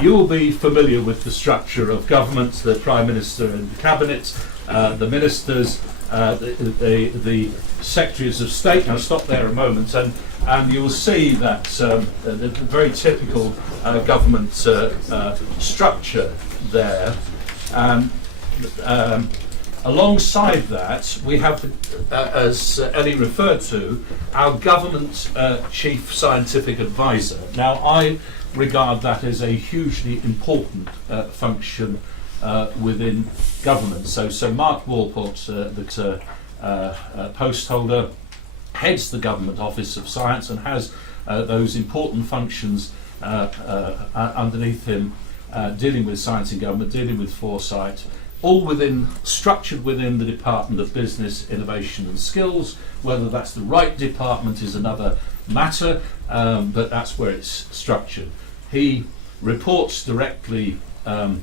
You will be familiar with the structure of government, the Prime Minister and the Cabinet, the Ministers, the Secretaries of State. I'll stop there a moment, and you will see that the very typical government structure there. Alongside that, we have, as Ellie referred to, our government chief scientific advisor. Now, I regard that as a hugely important function within government. So Mark Walport, the post holder, heads the Government Office of Science and has those important functions underneath him, dealing with science in government, dealing with foresight, all structured within the Department of Business, Innovation and Skills. Whether that's the right department is another matter, but that's where it's structured. He reports directly to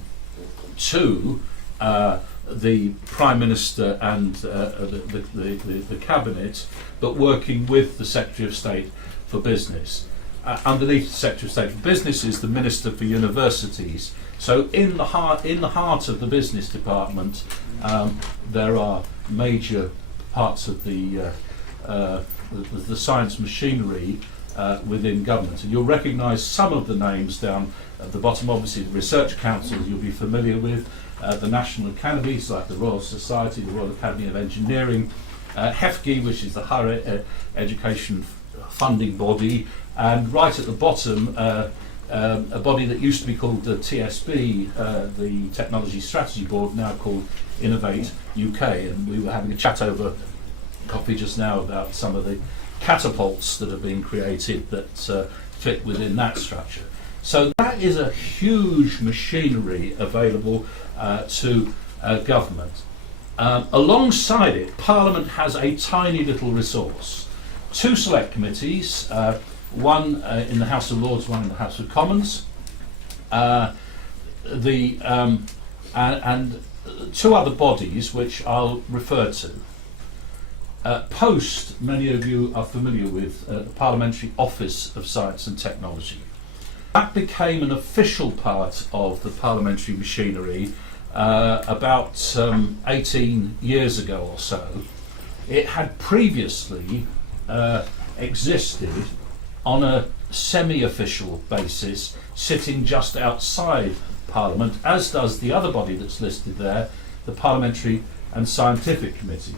the Prime Minister and the Cabinet, but working with the Secretary of State for Business. Underneath the Secretary of State for Business is the Minister for Universities. So in the heart of the business department, there are major parts of the science machinery within government. And you'll recognise some of the names down at the bottom. Obviously, the research councils you'll be familiar with, the national academies like the Royal Society, the Royal Academy of Engineering, HEFGE, which is the higher education funding body, and right at the bottom, a body that used to be called the TSB, the Technology Strategy Board, now called Innovate UK. And we were having a chat over coffee just now about some of the catapults that have been created that fit within that structure. So that is a huge machinery available to government. Alongside it, Parliament has a tiny little resource. Two select committees, one in the House of Lords, one in the House of Commons, and two other bodies which I'll refer to. Post, many of you are familiar with the Parliamentary Office of Science and Technology. That became an official part of the parliamentary machinery about 18 years ago or so. It had previously existed on a semi-official basis, sitting just outside Parliament, as does the other body that's listed there, the Parliamentary and Scientific Committee.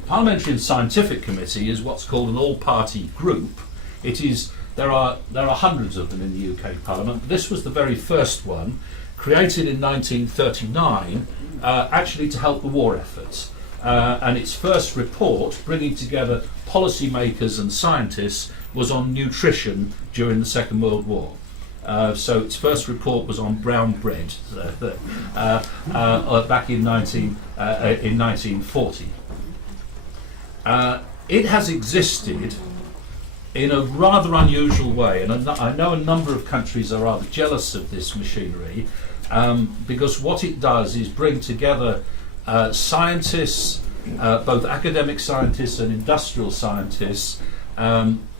The Parliamentary and Scientific Committee is what's called an all-party group. There are hundreds of them in the UK Parliament. This was the very first one, created in 1939, actually to help the war efforts. And its first report, bringing together policymakers and scientists, was on nutrition during the Second World War. So its first report was on brown bread back in 1940. It has existed in a rather unusual way, and I know a number of countries are rather jealous of this machinery, because what it does is bring together scientists, both academic scientists and industrial scientists,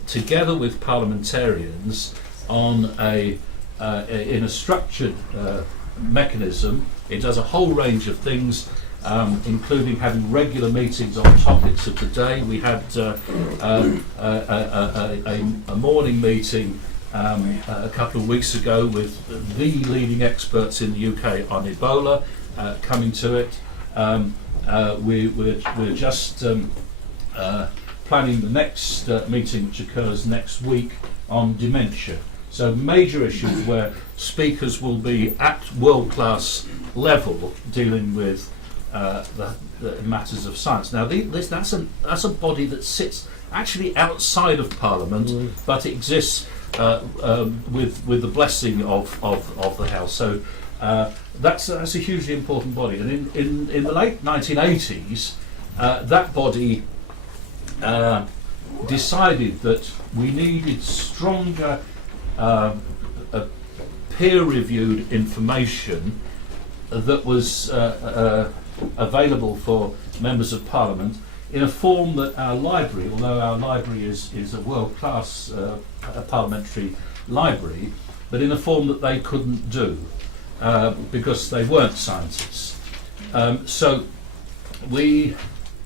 together with parliamentarians on in a structured mechanism. It does a whole range of things, including having regular meetings on topics of the day. We had a morning meeting a couple of weeks ago with the leading experts in the UK on Ebola coming to it. We're just planning the next meeting, which occurs next week, on dementia. So major issues where speakers will be at world-class level dealing with the matters of science. Now, that's a body that sits actually outside of Parliament, but exists with the blessing of the House. So that's a hugely important body. And in the late 1980s, that body decided that we needed stronger peer-reviewed information that was available for members of Parliament in a form that our library, although our library is a world-class parliamentary library, but in a form that they couldn't do because they weren't scientists. So we,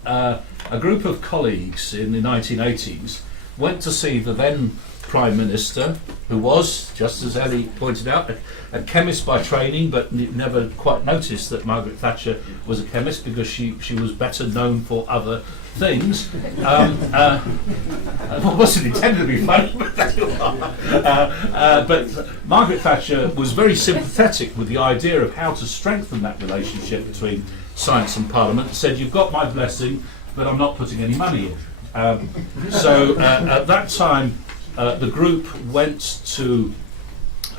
a group of colleagues in the 1980s, went to see the then Prime Minister, who was, just as Ellie pointed out, a chemist by training, but never quite noticed that Margaret Thatcher was a chemist because she was better known for other things. It wasn't intended to be funny, but there you are. But Margaret Thatcher was very sympathetic with the idea of how to strengthen that relationship between science and Parliament. Said, "You've got my blessing, but I'm not putting any money in." So at that time, the group went to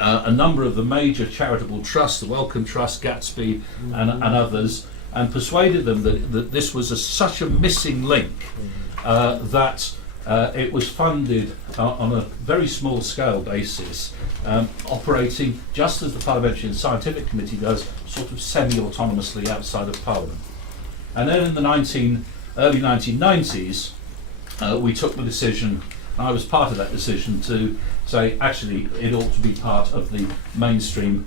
a number of the major charitable trusts, the Wellcome Trust, Gatsby, and others, and persuaded them that this was such a missing link that it was funded on a very small scale basis, operating just as the Parliamentary and Scientific Committee does, sort of semi-autonomously outside of Parliament. And then in the early 1990s, we took the decision, I was part of that decision, to say actually it ought to be part of the mainstream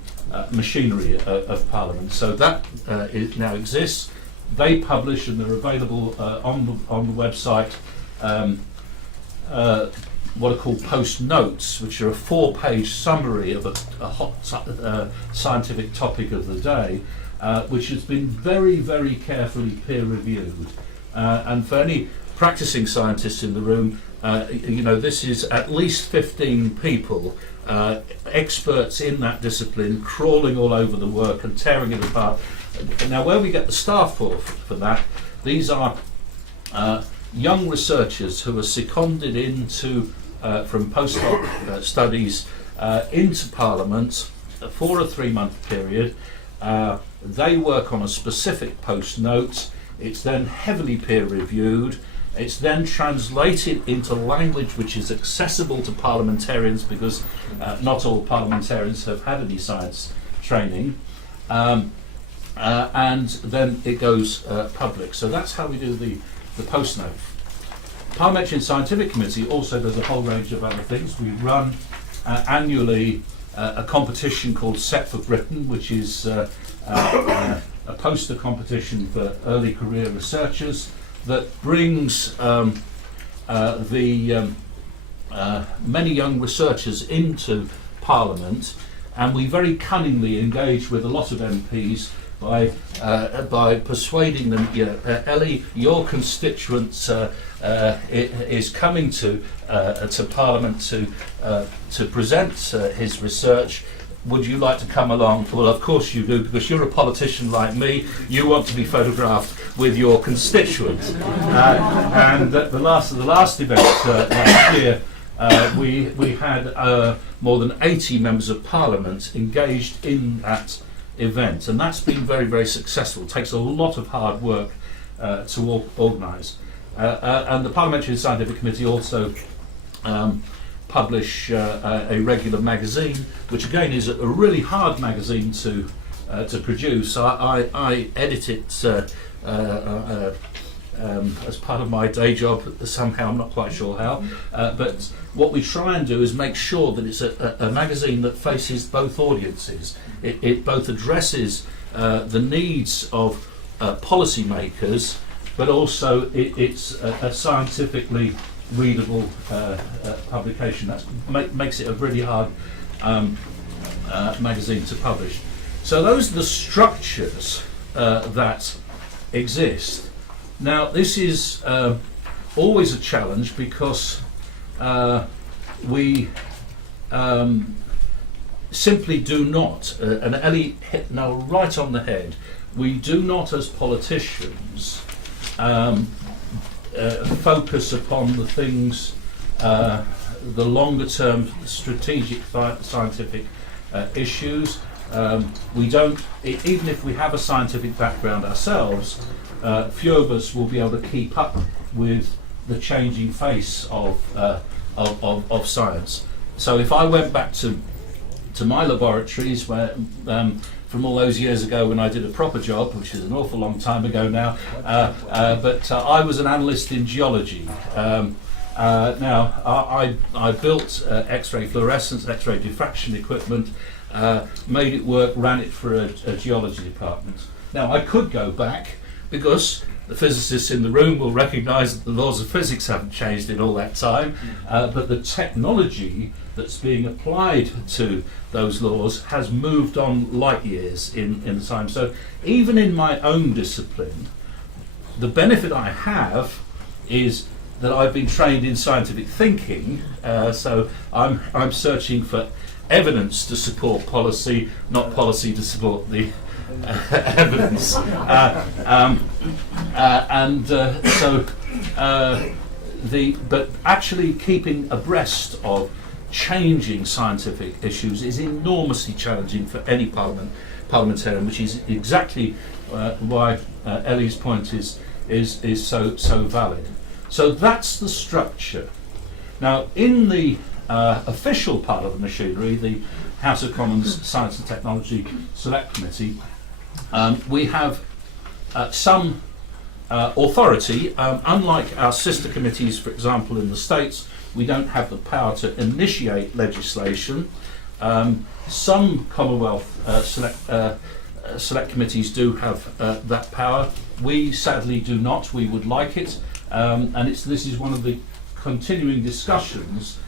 machinery of Parliament. So that it now exists. They publish, and they're available on the website, what are called post notes, which are a 4-page summary of a hot scientific topic of the day, which has been very, very carefully peer reviewed. And for any practicing scientists in the room, this is at least 15 people, experts in that discipline, crawling all over the work and tearing it apart. Now, where we get the staff for that, these are young researchers who are seconded into from postdoc studies into Parliament for a 3-month period. They work on a specific post note. It's then heavily peer reviewed. It's then translated into language which is accessible to parliamentarians, because not all parliamentarians have had any science training, and then it goes public. So that's how we do the post note. Parliamentary and Scientific Committee also does a whole range of other things. We run annually a competition called Set for Britain, which is a poster competition for early career researchers that brings many young researchers into Parliament, and we very cunningly engage with a lot of MPs by persuading them, Ellie, your constituent is coming to Parliament to present his research. Would you like to come along? Well, of course you do, because you're a politician like me. You want to be photographed with your constituents. And at the last event last year, we had more than 80 members of Parliament engaged in that event, and that's been very, very successful. It takes a lot of hard work to organise. And the Parliamentary and Scientific Committee also publish a regular magazine, which again is a really hard magazine to produce. I edit it as part of my day job somehow, I'm not quite sure how, but what we try and do is make sure that it's a magazine that faces both audiences. It both addresses the needs of policymakers, but also it's a scientifically readable publication. That makes it a really hard magazine to publish. So those are the structures that exist. Now, this is always a challenge, because we simply do not, and Ellie hit now right on the head, we do not as politicians focus upon the things, the longer term strategic scientific issues. We don't, even if we have a scientific background ourselves, few of us will be able to keep up with the changing face of science. So if I went back to my laboratories, where from all those years ago when I did a proper job, which is an awful long time ago now, but I was an analyst in geology. I built X-ray fluorescence, X-ray diffraction equipment, made it work, ran it for a geology department. Now I could go back, because the physicists in the room will recognise that the laws of physics haven't changed in all that time, but the technology that's being applied to those laws has moved on light years in the time. So even in my own discipline, the benefit I have is that I've been trained in scientific thinking, so I'm searching for evidence to support policy, not policy to support the evidence. But actually keeping abreast of changing scientific issues is enormously challenging for any parliamentarian, which is exactly why Ellie's point is so valid. So that's the structure. Now, in the official part of the machinery, the House of Commons Science and Technology Select Committee, we have some authority. Unlike our sister committees, for example, in the States, we don't have the power to initiate legislation. Some Commonwealth select committees do have that power. We sadly do not. We would like it, and this is one of the continuing discussions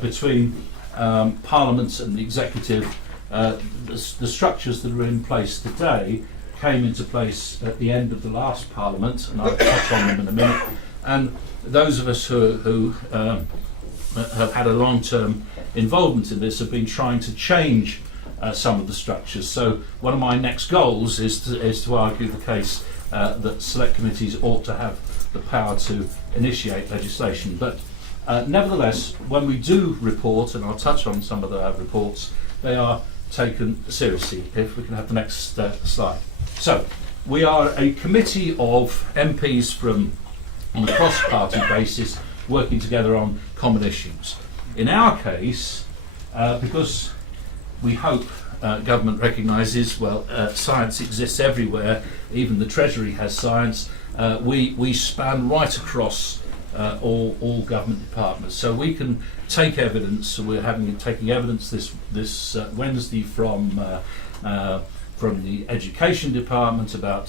between Parliament and the Executive. The structures that are in place today came into place at the end of the last Parliament, and I'll touch on them in a minute. And those of us who have had a long-term involvement in this have been trying to change some of the structures. So one of my next goals is to argue the case that select committees ought to have the power to initiate legislation. But nevertheless, when we do report, and I'll touch on some of the reports, they are taken seriously. If we can have the next slide. So we are a committee of MPs from on a cross-party basis working together on common issues. In our case, because we hope government recognises, science exists everywhere, even the Treasury has science, we span right across all government departments. So we can take evidence, so we're taking evidence this Wednesday from the Education Department about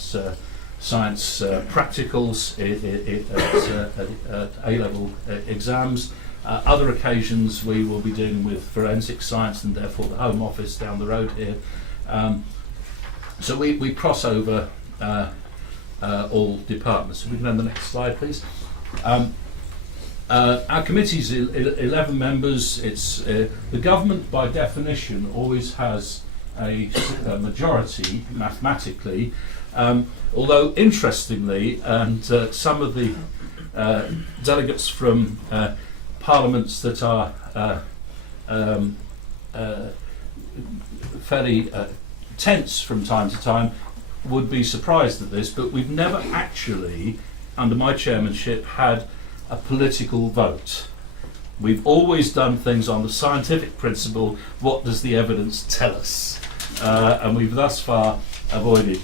science practicals at A-level exams. Other occasions we will be dealing with forensic science and therefore the Home Office down the road here. So we cross over all departments. So we can have the next slide, please. Our committee's 11 members. It's the government by definition always has a majority mathematically, although interestingly, and some of the delegates from parliaments that are fairly tense from time to time would be surprised at this, but we've never actually, under my chairmanship, had a political vote. We've always done things on the scientific principle, what does the evidence tell us? And we've thus far avoided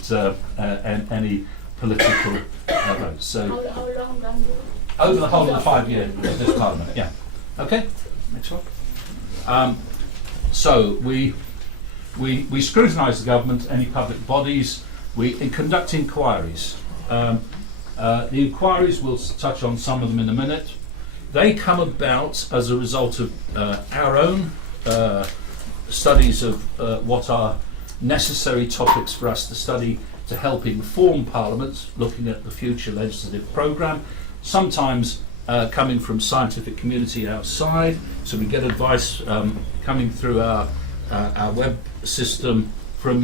any political votes. So how long can you? over the whole of the 5 years of this Parliament, yeah. Okay, next one. So we scrutinise the government, any public bodies, we conduct inquiries. The inquiries, we'll touch on some of them in a minute. They come about as a result of our own studies of what are necessary topics for us to study to help inform Parliament, looking at the future legislative programme, sometimes coming from scientific community outside, so we get advice coming through our web system from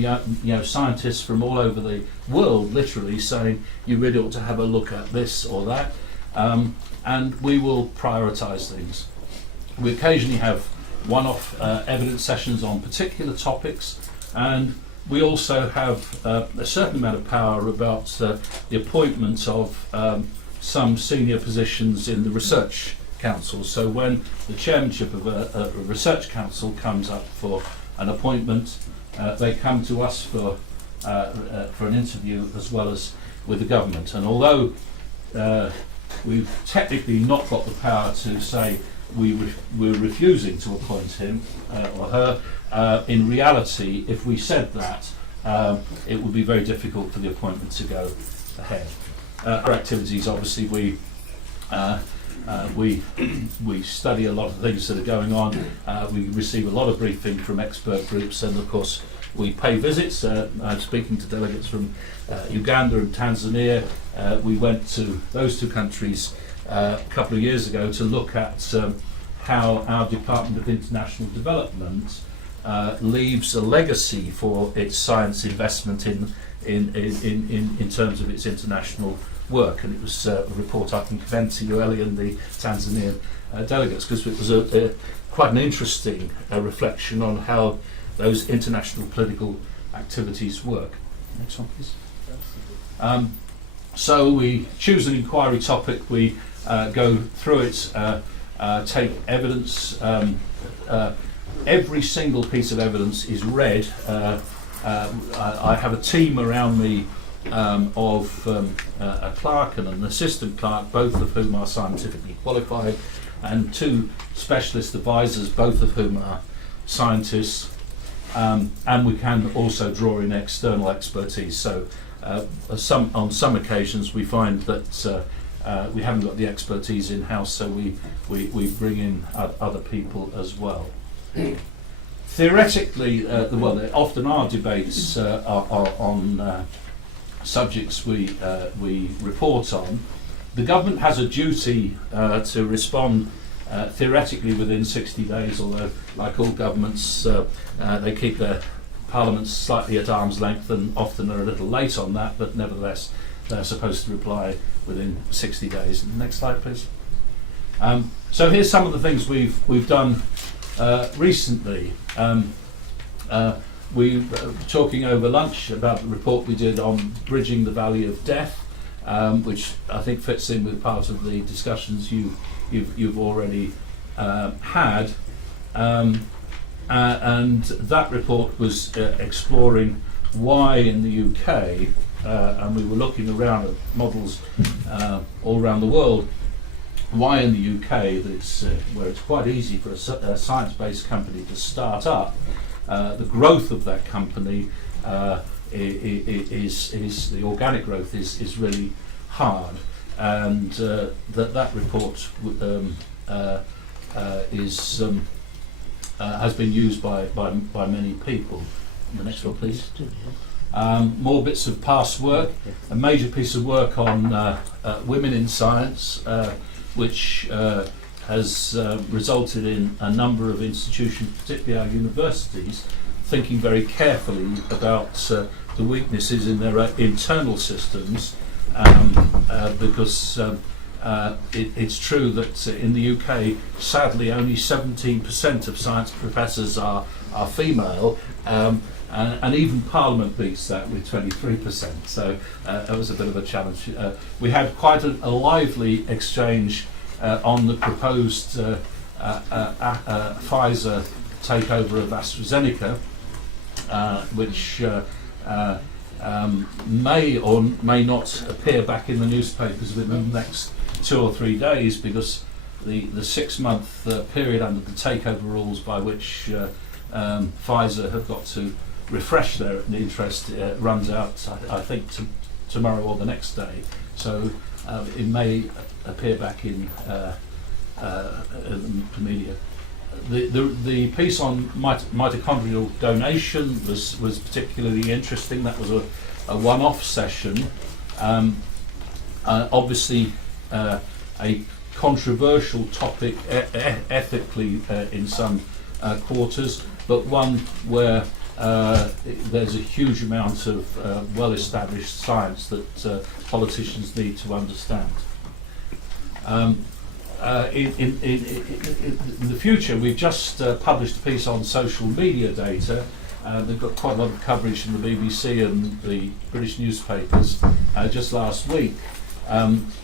scientists from all over the world, literally saying you really ought to have a look at this or that, and we will prioritise things. We occasionally have one-off evidence sessions on particular topics, and we also have a certain amount of power about the appointment of some senior positions in the Research Council. So when the chairmanship of a Research Council comes up for an appointment, they come to us for an interview as well as with the government. And although we've technically not got the power to say we're refusing to appoint him or her. In reality, if we said that, it would be very difficult for the appointment to go ahead. Our activities, obviously, we study a lot of things that are going on. We receive a lot of briefing from expert groups, and of course we pay visits. I'm speaking to delegates from Uganda and Tanzania. We went to those two countries a couple of years ago to look at how our Department of International Development leaves a legacy for its science investment in terms of its international work. And it was a report I can commend to you, Ellie, and the Tanzanian delegates, because it was quite an interesting reflection on how those international political activities work. Next one, please. So we choose an inquiry topic, we go through it, take evidence. Every single piece of evidence is read. I have a team around me of a clerk and an assistant clerk, both of whom are scientifically qualified, and two specialist advisors, both of whom are scientists. And we can also draw in external expertise. So on some occasions we find that we haven't got the expertise in-house, so we bring in other people as well. Theoretically, often our debates are on subjects we report on. The government has a duty to respond theoretically within 60 days, although, like all governments, they keep their parliaments slightly at arm's length and often are a little late on that, but nevertheless they're supposed to reply within 60 days. Next slide, please. So here's some of the things we've done recently. We were talking over lunch about the report we did on bridging the valley of death, which I think fits in with part of the discussions you've already had, and that report was exploring why in the UK, and we were looking around at models all around the world, why in the UK where it's quite easy for a science-based company to start up, the growth of that company is the organic growth is really hard, and that report has been used by many people. The next one, please. More bits of past work. A major piece of work on women in science, which has resulted in a number of institutions, particularly our universities, thinking very carefully about the weaknesses in their internal systems, because it's true that in the UK, sadly, only 17% of science professors are female, and even Parliament beats that with 23%. So that was a bit of a challenge. We had quite a lively exchange on the proposed Pfizer takeover of AstraZeneca, which may or may not appear back in the newspapers within the next 2 or 3 days, because the 6-month period under the takeover rules by which Pfizer have got to refresh their interest runs out, I think, tomorrow or the next day. So it may appear back in the media. The piece on mitochondrial donation was particularly interesting. That was a one-off session. Obviously, a controversial topic ethically in some quarters, but one where there's a huge amount of well-established science that politicians need to understand. In the future, we've just published a piece on social media data. They've got quite a lot of coverage from the BBC and the British newspapers just last week,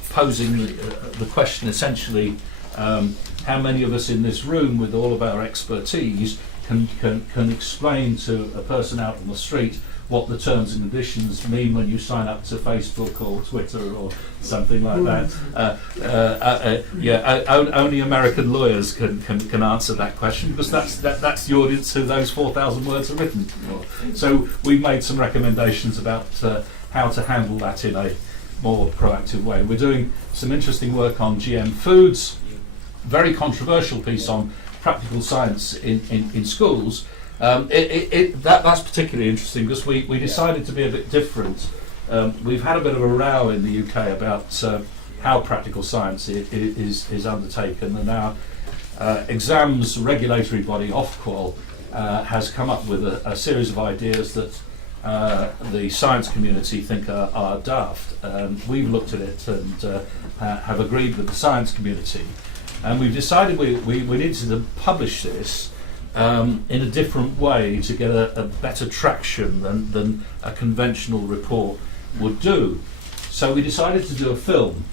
posing the question essentially, how many of us in this room with all of our expertise can explain to a person out on the street what the terms and conditions mean when you sign up to Facebook or Twitter or something like that. Only American lawyers can answer that question, because that's the audience who those 4,000 words are written for. So we've made some recommendations about how to handle that in a more proactive way. We're doing some interesting work on GM foods, very controversial piece on practical science in schools. That's particularly interesting because we decided to be a bit different. We've had a bit of a row in the UK about how practical science is undertaken, and our exams regulatory body, Ofqual, has come up with a series of ideas that the science community think are daft. We've looked at it and have agreed with the science community, and we've decided we needed to publish this in a different way to get a better traction than a conventional report would do. So we decided to do a film.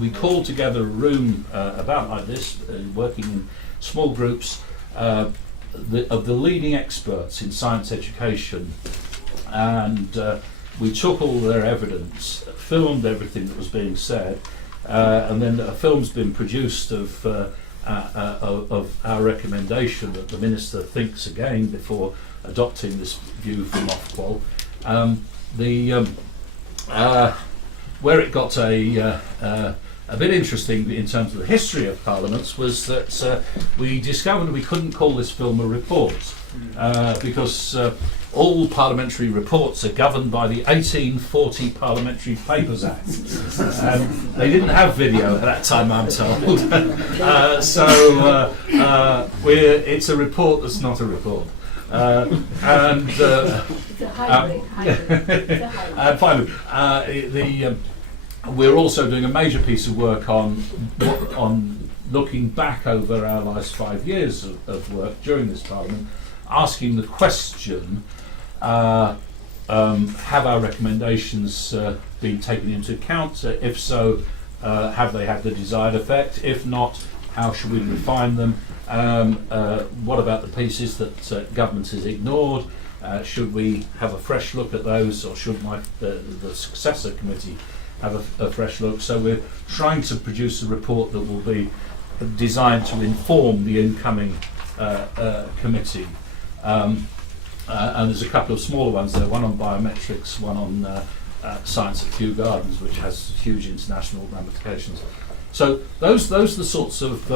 We called together a room about like this, working in small groups of the leading experts in science education, and we took all their evidence, filmed everything that was being said, and then a film's been produced of our recommendation that the Minister thinks again before adopting this view from Ofqual. Where it got a bit interesting in terms of the history of parliaments was that we discovered we couldn't call this film a report because all parliamentary reports are governed by the 1840 Parliamentary Papers Act. They didn't have video at that time, I'm told. It's a report that's not a report. And finally, we're also doing a major piece of work on looking back over our last 5 years of work during this Parliament, asking the question, have our recommendations been taken into account? If so, have they had the desired effect? If not, how should we refine them? What about the pieces that government has ignored? Should we have a fresh look at those, or should the successor committee have a fresh look? So we're trying to produce a report that will be designed to inform the incoming committee. And there's a couple of smaller ones there, one on biometrics, one on science at Kew Gardens, which has huge international ramifications. So those are the sorts of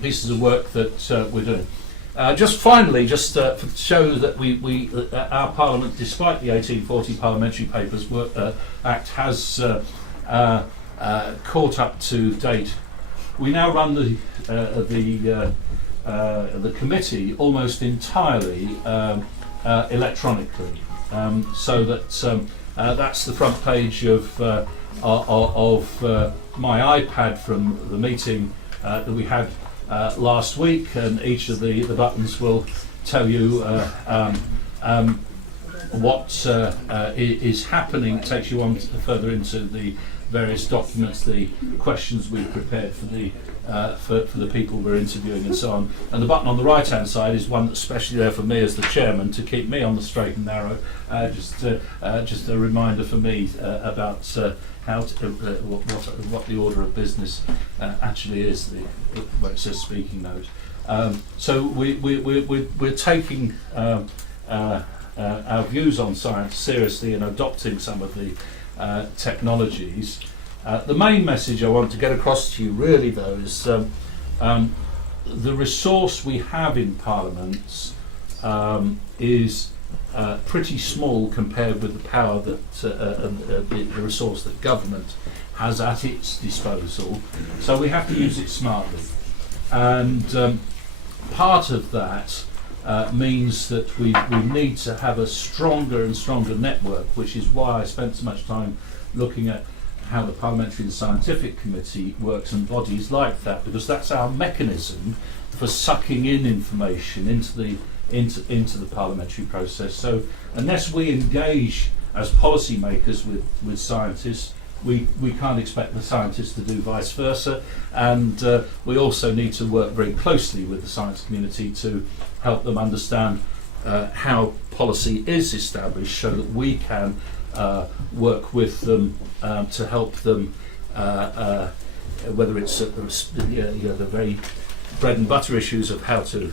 pieces of work that we're doing. Just finally, to show that our Parliament, despite the 1840 Parliamentary Papers Act, has caught up to date. We now run the committee almost entirely electronically, so that that's the front page of my iPad from the meeting that we had last week, and each of the buttons will tell you what is happening. It takes you on further into the various documents, the questions we've prepared for the people we're interviewing and so on. And the button on the right hand side is one that's especially there for me as the chairman to keep me on the straight and narrow. Just a reminder for me about how what the order of business actually is, where it says speaking note. So we're taking our views on science seriously and adopting some of the technologies. The main message I want to get across to you really though is the resource we have in parliaments is pretty small compared with the power that the resource that government has at its disposal, so we have to use it smartly, and part of that means that we need to have a stronger and stronger network, which is why I spent so much time looking at how the Parliamentary and Scientific Committee works and bodies like that, because that's our mechanism for sucking in information into the parliamentary process. So unless we engage as policymakers with scientists, we can't expect the scientists to do vice versa, and we also need to work very closely with the science community to help them understand how policy is established so that we can work with them to help them, whether it's the very bread and butter issues of how to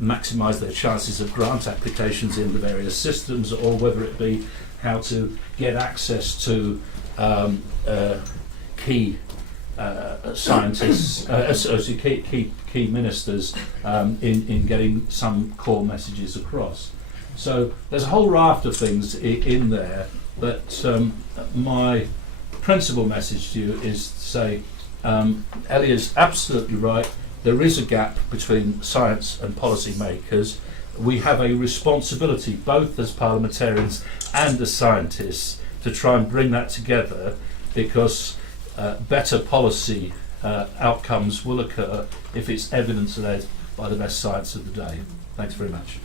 maximise their chances of grant applications in the various systems, or whether it be how to get access to key scientists, key ministers in getting some core messages across. So there's a whole raft of things in there, but my principal message to you is to say, Ellie is absolutely right. There is a gap between science and policy makers. We have a responsibility, both as parliamentarians and as scientists, to try and bring that together, because better policy outcomes will occur if it's evidence-led by the best science of the day. Thanks very much.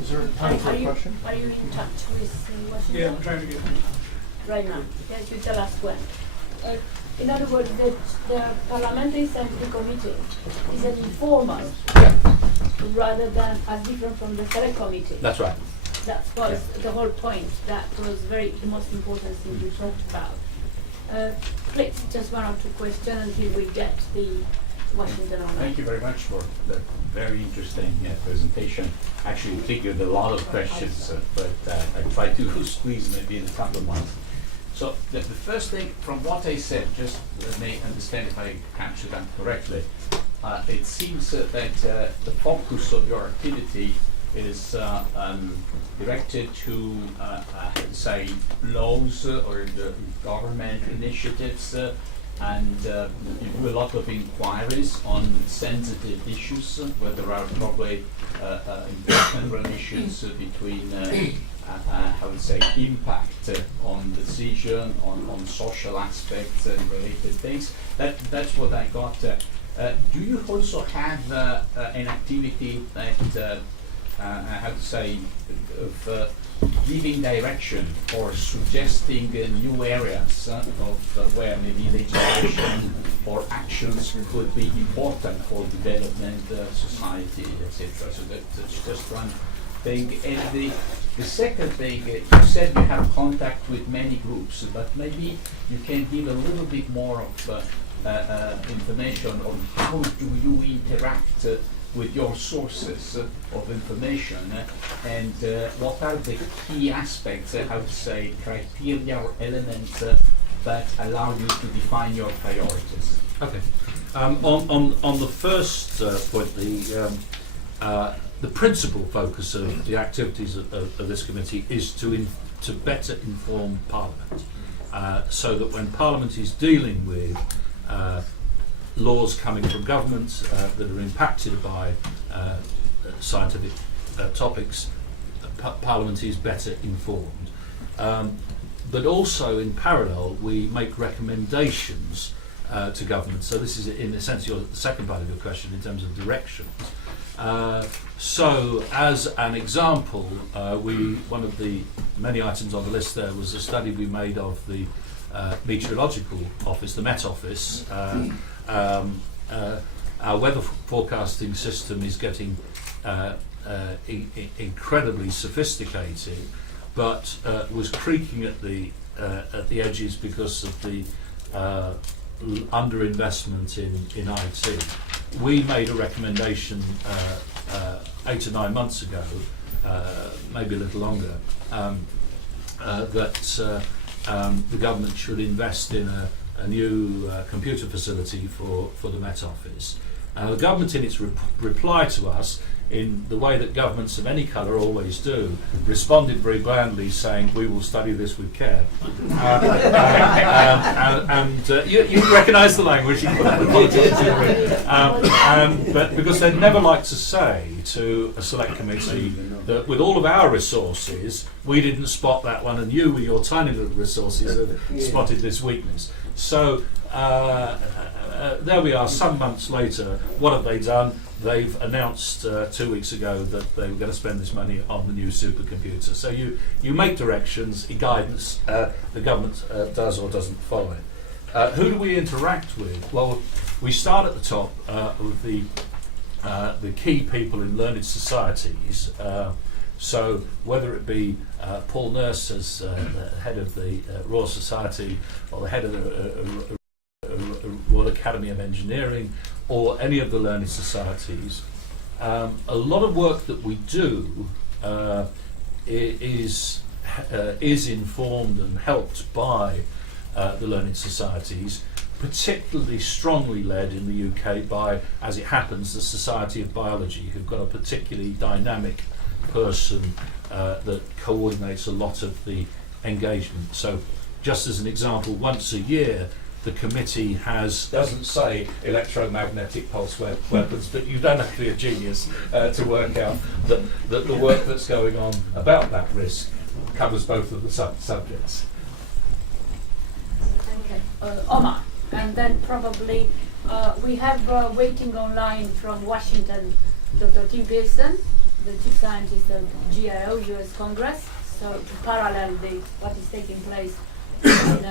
Is there time for a question? Are you in touch with Washington? Yeah, I'm trying to get Right now. Yes, you tell us when. In other words, the Parliamentary Scientific Committee is an informal rather than as different from the Select Committee. That's right. That was the whole point. That was the most important thing we talked about. Please, just one or two questions until we get the Washington on. Thank you very much for the very interesting presentation. Actually, triggered a lot of questions, but I tried to squeeze maybe in a couple of months. So the first thing, from what I said, just let me understand if I captured that correctly. It seems that the focus of your activity is directed to, say, laws or the government initiatives, and you do a lot of inquiries on sensitive issues, where there are probably important relations between how to say, impact on decision, on social aspects and related things. That's what I got. Do you also have an activity that, how to say, of giving direction or suggesting new areas of where maybe legislation or actions could be important for development, society, etc.? So that's just one thing. And the second thing, you said you have contact with many groups, but maybe you can give a little bit more of information on how do you interact with your sources of information, and what are the key aspects, how to say, criteria or elements that allow you to define your priorities? Okay. On the first point, the principal focus of the activities of this committee is to better inform Parliament, so that when Parliament is dealing with laws coming from governments that are impacted by scientific topics, Parliament is better informed. But also in parallel, we make recommendations to government. So this is in a sense the second part of your question in terms of directions. So as an example, one of the many items on the list there was a study we made of the Meteorological Office, the Met Office. Our weather forecasting system is getting incredibly sophisticated, but was creaking at the edges because of the underinvestment in IT. We made a recommendation 8 or 9 months ago, maybe a little longer, that the government should invest in a new computer facility for the Met Office. The government, in its reply to us, in the way that governments of any colour always do, responded very blandly, saying, "We will study this with care." You recognise the language, but because they'd never like to say to a select committee that with all of our resources, we didn't spot that one, and you, with your tiny little resources, have spotted this weakness. So there we are, some months later. What have they done? They've announced 2 weeks ago that they were going to spend this money on the new supercomputer. So you make directions, guidance, the government does or doesn't follow it. Who do we interact with? Well, we start at the top with the key people in learned societies. So whether it be Paul Nurse as the head of the Royal Society, or the head of the Royal Academy of Engineering, or any of the learned societies, a lot of work that we do is informed and helped by the learned societies, particularly strongly led in the UK by, as it happens, the Society of Biology, who've got a particularly dynamic person that coordinates a lot of the engagement. So, just as an example, once a year the committee doesn't say electromagnetic pulse weapons, but you don't have to be a genius to work out that the work that's going on about that risk covers both of the subjects. Okay, Omar, and then probably we have waiting online from Washington, Dr. Tim Pearson, the chief scientist of GIO, US Congress, so to parallel what is taking place in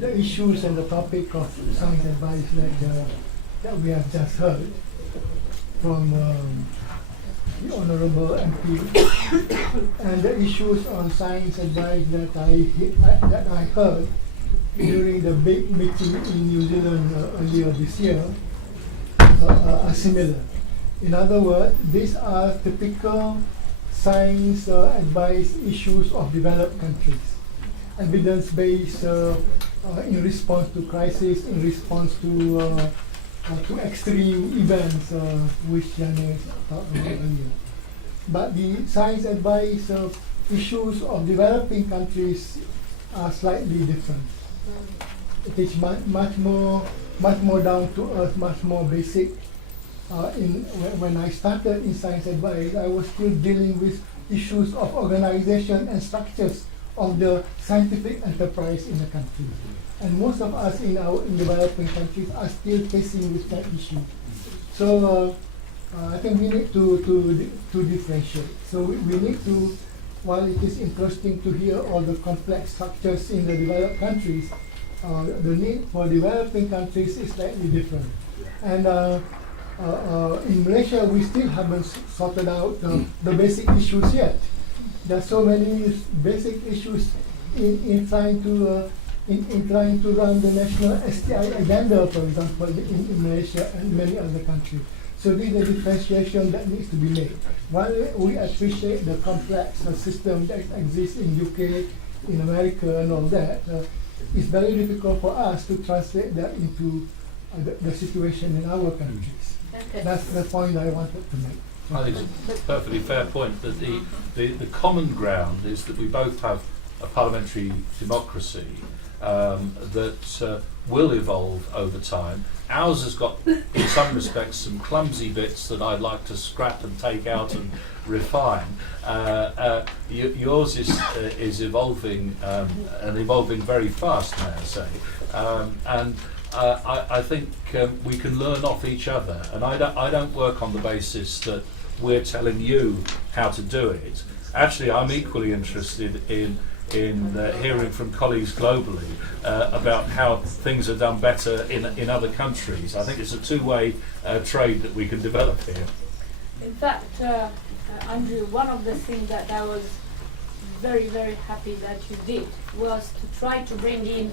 the issues and the topic of science advice that we have just heard from the Honourable MP, and the issues on science advice that I heard during the big meeting in New Zealand earlier this year are similar. In other words, these are typical science advice issues of developed countries, evidence-based in response to crisis, in response to extreme events, which Janice talked about earlier. But the science advice issues of developing countries are slightly different. It is much more down to earth, much more basic. When I started in science advice, I was still dealing with issues of organization and structures of the scientific enterprise in the country. And most of us in developing countries are still facing with that issue. So I think we need to differentiate. So we need to, while it is interesting to hear all the complex structures in the developed countries, the need for developing countries is slightly different. And in Malaysia, we still haven't sorted out the basic issues yet. There are so many basic issues in trying to run the national STI agenda, for example, in Malaysia and many other countries. So this is a differentiation that needs to be made. While we appreciate the complex system that exists in UK, in America and all that, it's very difficult for us to translate that into the situation in our countries. Okay. That's the point I wanted to make. I think it's a perfectly fair point that the common ground is that we both have a parliamentary democracy that will evolve over time. Ours has got, in some respects, some clumsy bits that I'd like to scrap and take out and refine. Yours is evolving and evolving very fast, may I say. And I think we can learn off each other. And I don't work on the basis that we're telling you how to do it. Actually, I'm equally interested in hearing from colleagues globally about how things are done better in other countries. I think it's a two-way trade that we can develop here. In fact, Andrew, one of the things that I was very, very happy that you did was to try to bring in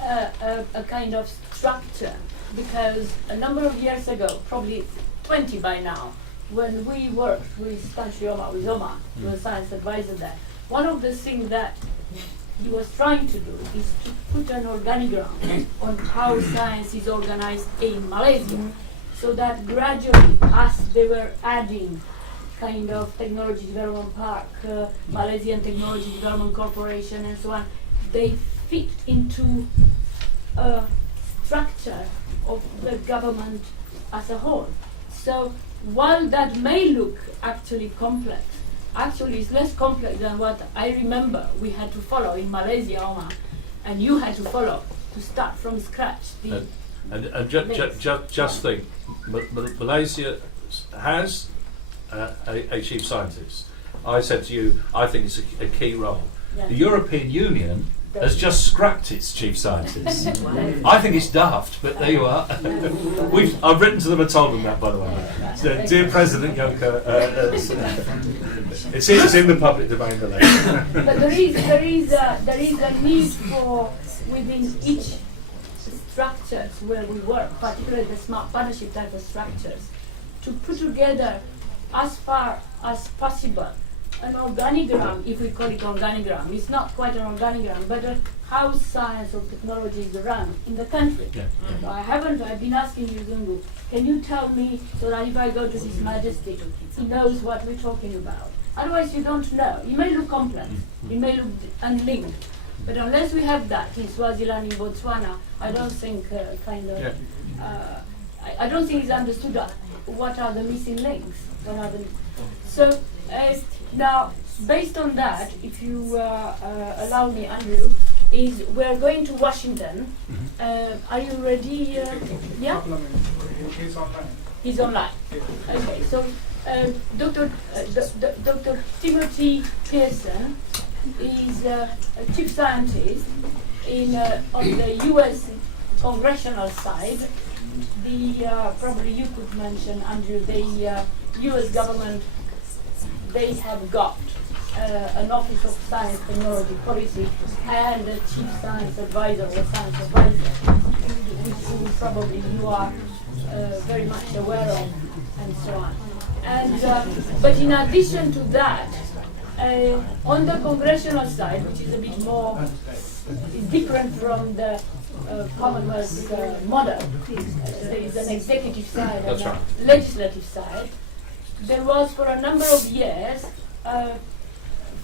a kind of structure, because a number of years ago, probably 20 by now, when we worked with Tanshi Omar, with Omar, who was science advisor there, one of the things that he was trying to do is to put an organigram on how science is organized in Malaysia, so that gradually, as they were adding kind of Technology Development Park, Malaysian Technology Development Corporation and so on, they fit into a structure of the government as a whole. So while that may look actually complex, actually it's less complex than what I remember we had to follow in Malaysia, Omar, and you had to follow to start from scratch. And just think, Malaysia has a chief scientist. I said to you, I think it's a key role. Yeah. The European Union has just scrapped its chief scientist. I think it's daft, but there you are. I've written to them and told them that, by the way. So, dear President Juncker, it's in the public domain. The letter. But there is a need for, within each structures where we work, particularly the smart partnership type of structures, to put together as far as possible an organigram, if we call it organigram. It's not quite an organigram, but how science or technology is run in the country. Yeah. So I've been asking you, Zungu, can you tell me so that if I go to His Majesty, he knows what we're talking about? Otherwise you don't know. It may look complex, it may look unlinked, but unless we have that in Swaziland, in Botswana, I don't think I don't think it's understood what are the missing links. So now, based on that, if you allow me, Andrew, is we're going to Washington. Are you ready? Yeah? He's online. He's online. Okay, so Dr. Timothy Pearson is a chief scientist on the U.S. congressional side. Probably you could mention, Andrew, the U.S. government, they have got an Office of Science Technology Policy and a Chief Science Advisor or Science Advisor, which probably you are very much aware of, and so on. And but in addition to that, on the congressional side, which is a bit more different from the Commonwealth model, there is an executive side and a legislative side. There was for a number of years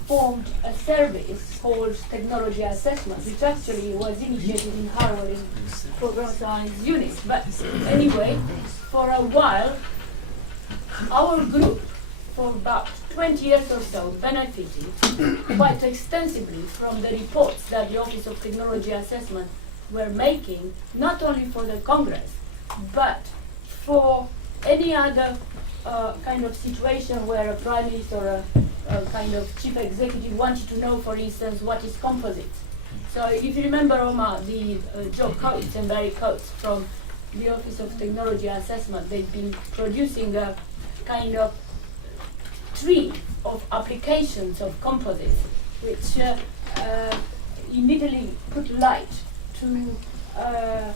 formed a service called Technology Assessment, which actually was initiated in Harvard in Program Science Unit. But anyway, for a while, our group, for about 20 years or so, benefited quite extensively from the reports that the Office of Technology Assessment were making, not only for the Congress, but for any other kind of situation where a prime minister or a kind of chief executive wanted to know, for instance, what is composites. So if you remember, Omar, the Joe Coates and Barry Coates from the Office of Technology Assessment, they've been producing a kind of tree of applications of composites, which immediately put light to a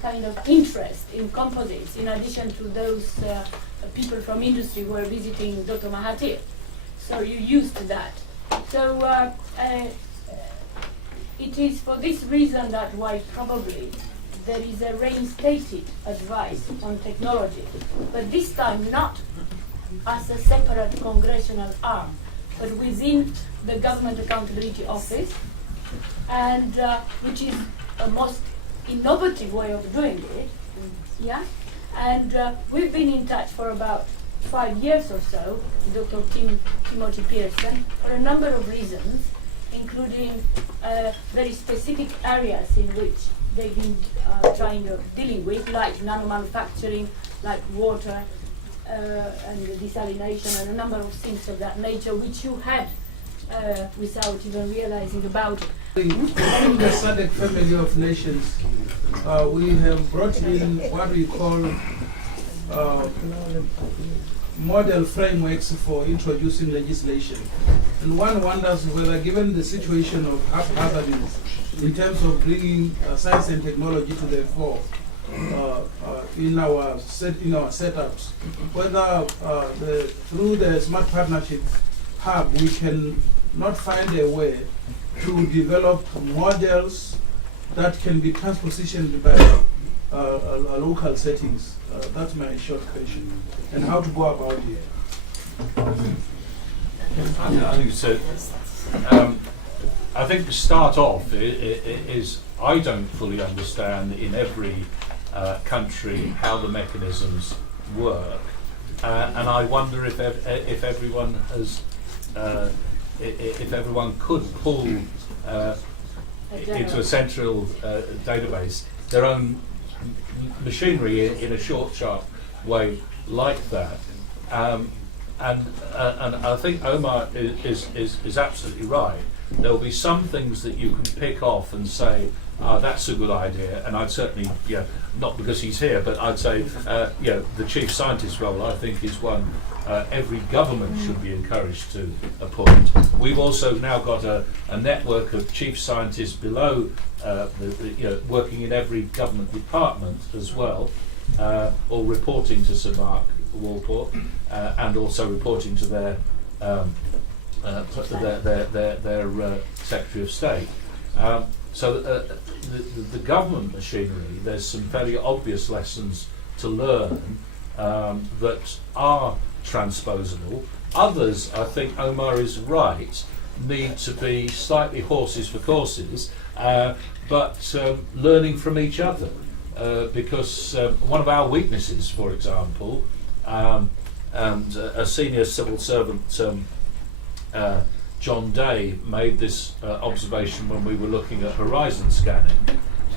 kind of interest in composites, in addition to those people from industry who were visiting Dr. Mahathir. So you used that. So it is for this reason that why probably there is a reinstated advice on technology, but this time not as a separate congressional arm, but within the Government Accountability Office, and which is a most innovative way of doing it. Yeah, and we've been in touch for about 5 years or so, Dr. Timothy Pearson, for a number of reasons, including very specific areas in which they've been dealing with, like nanomanufacturing, like water and desalination, and a number of things of that nature, which you had without even realizing about it. In the SADC family of nations, we have brought in what we call model frameworks for introducing legislation. And one wonders whether, given the situation of haphazardness in terms of bringing science and technology to the fore in our setups, whether through the Smart Partnership Hub we can not find a way to develop models that can be transpositioned by local settings. That's my short question. And how to go about it. I think to start off is I don't fully understand in every country how the mechanisms work, and I wonder if everyone has if everyone could pull into a central database their own machinery in a short, sharp way like that. And I think Omar is absolutely right. There will be some things that you can pick off and say, that's a good idea, and I'd certainly, not because he's here, but I'd say, the chief scientist role, I think, is one every government should be encouraged to appoint. We've also now got a network of chief scientists below, working in every government department as well, all reporting to Sir Mark Walport, and also reporting to their Secretary of State. So the government machinery, there's some fairly obvious lessons to learn that are transposable. Others, I think Omar is right, need to be slightly horses for courses, but learning from each other. Because one of our weaknesses, for example, and a senior civil servant, John Day, made this observation when we were looking at horizon scanning.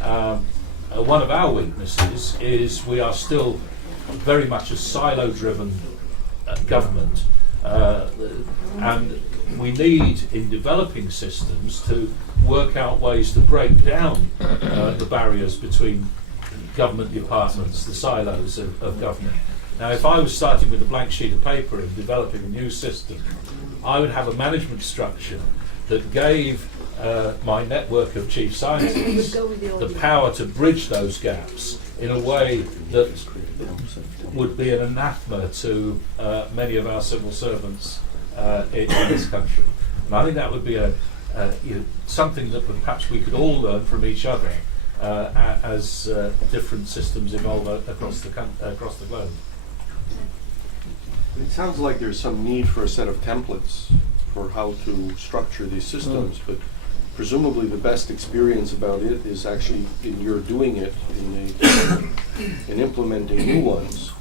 One of our weaknesses is we are still very much a silo-driven government, and we need, in developing systems, to work out ways to break down the barriers between government departments, the silos of government. Now, if I was starting with a blank sheet of paper and developing a new system, I would have a management structure that gave my network of chief scientists the power to bridge those gaps in a way that would be an anathema to many of our civil servants in this country. And I think that would be something that perhaps we could all learn from each other as different systems evolve across the globe. It sounds like there's some need for a set of templates for how to structure these systems, but presumably the best experience about it is actually in your doing it, in implementing new ones.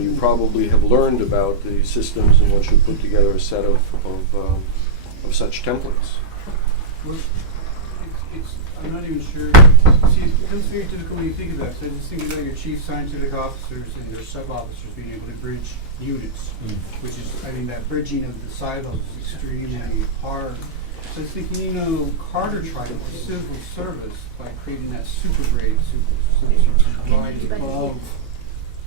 You probably have learned about the systems and once you put together a set of such templates. Well, I'm not even sure. See, it becomes very difficult when you think about it. So I just think about your chief scientific officers and your sub-officers being able to bridge units, which is, I mean, that bridging of the silos is extremely hard. So I was thinking, Carter tried it with civil service by creating that super grade civil service right above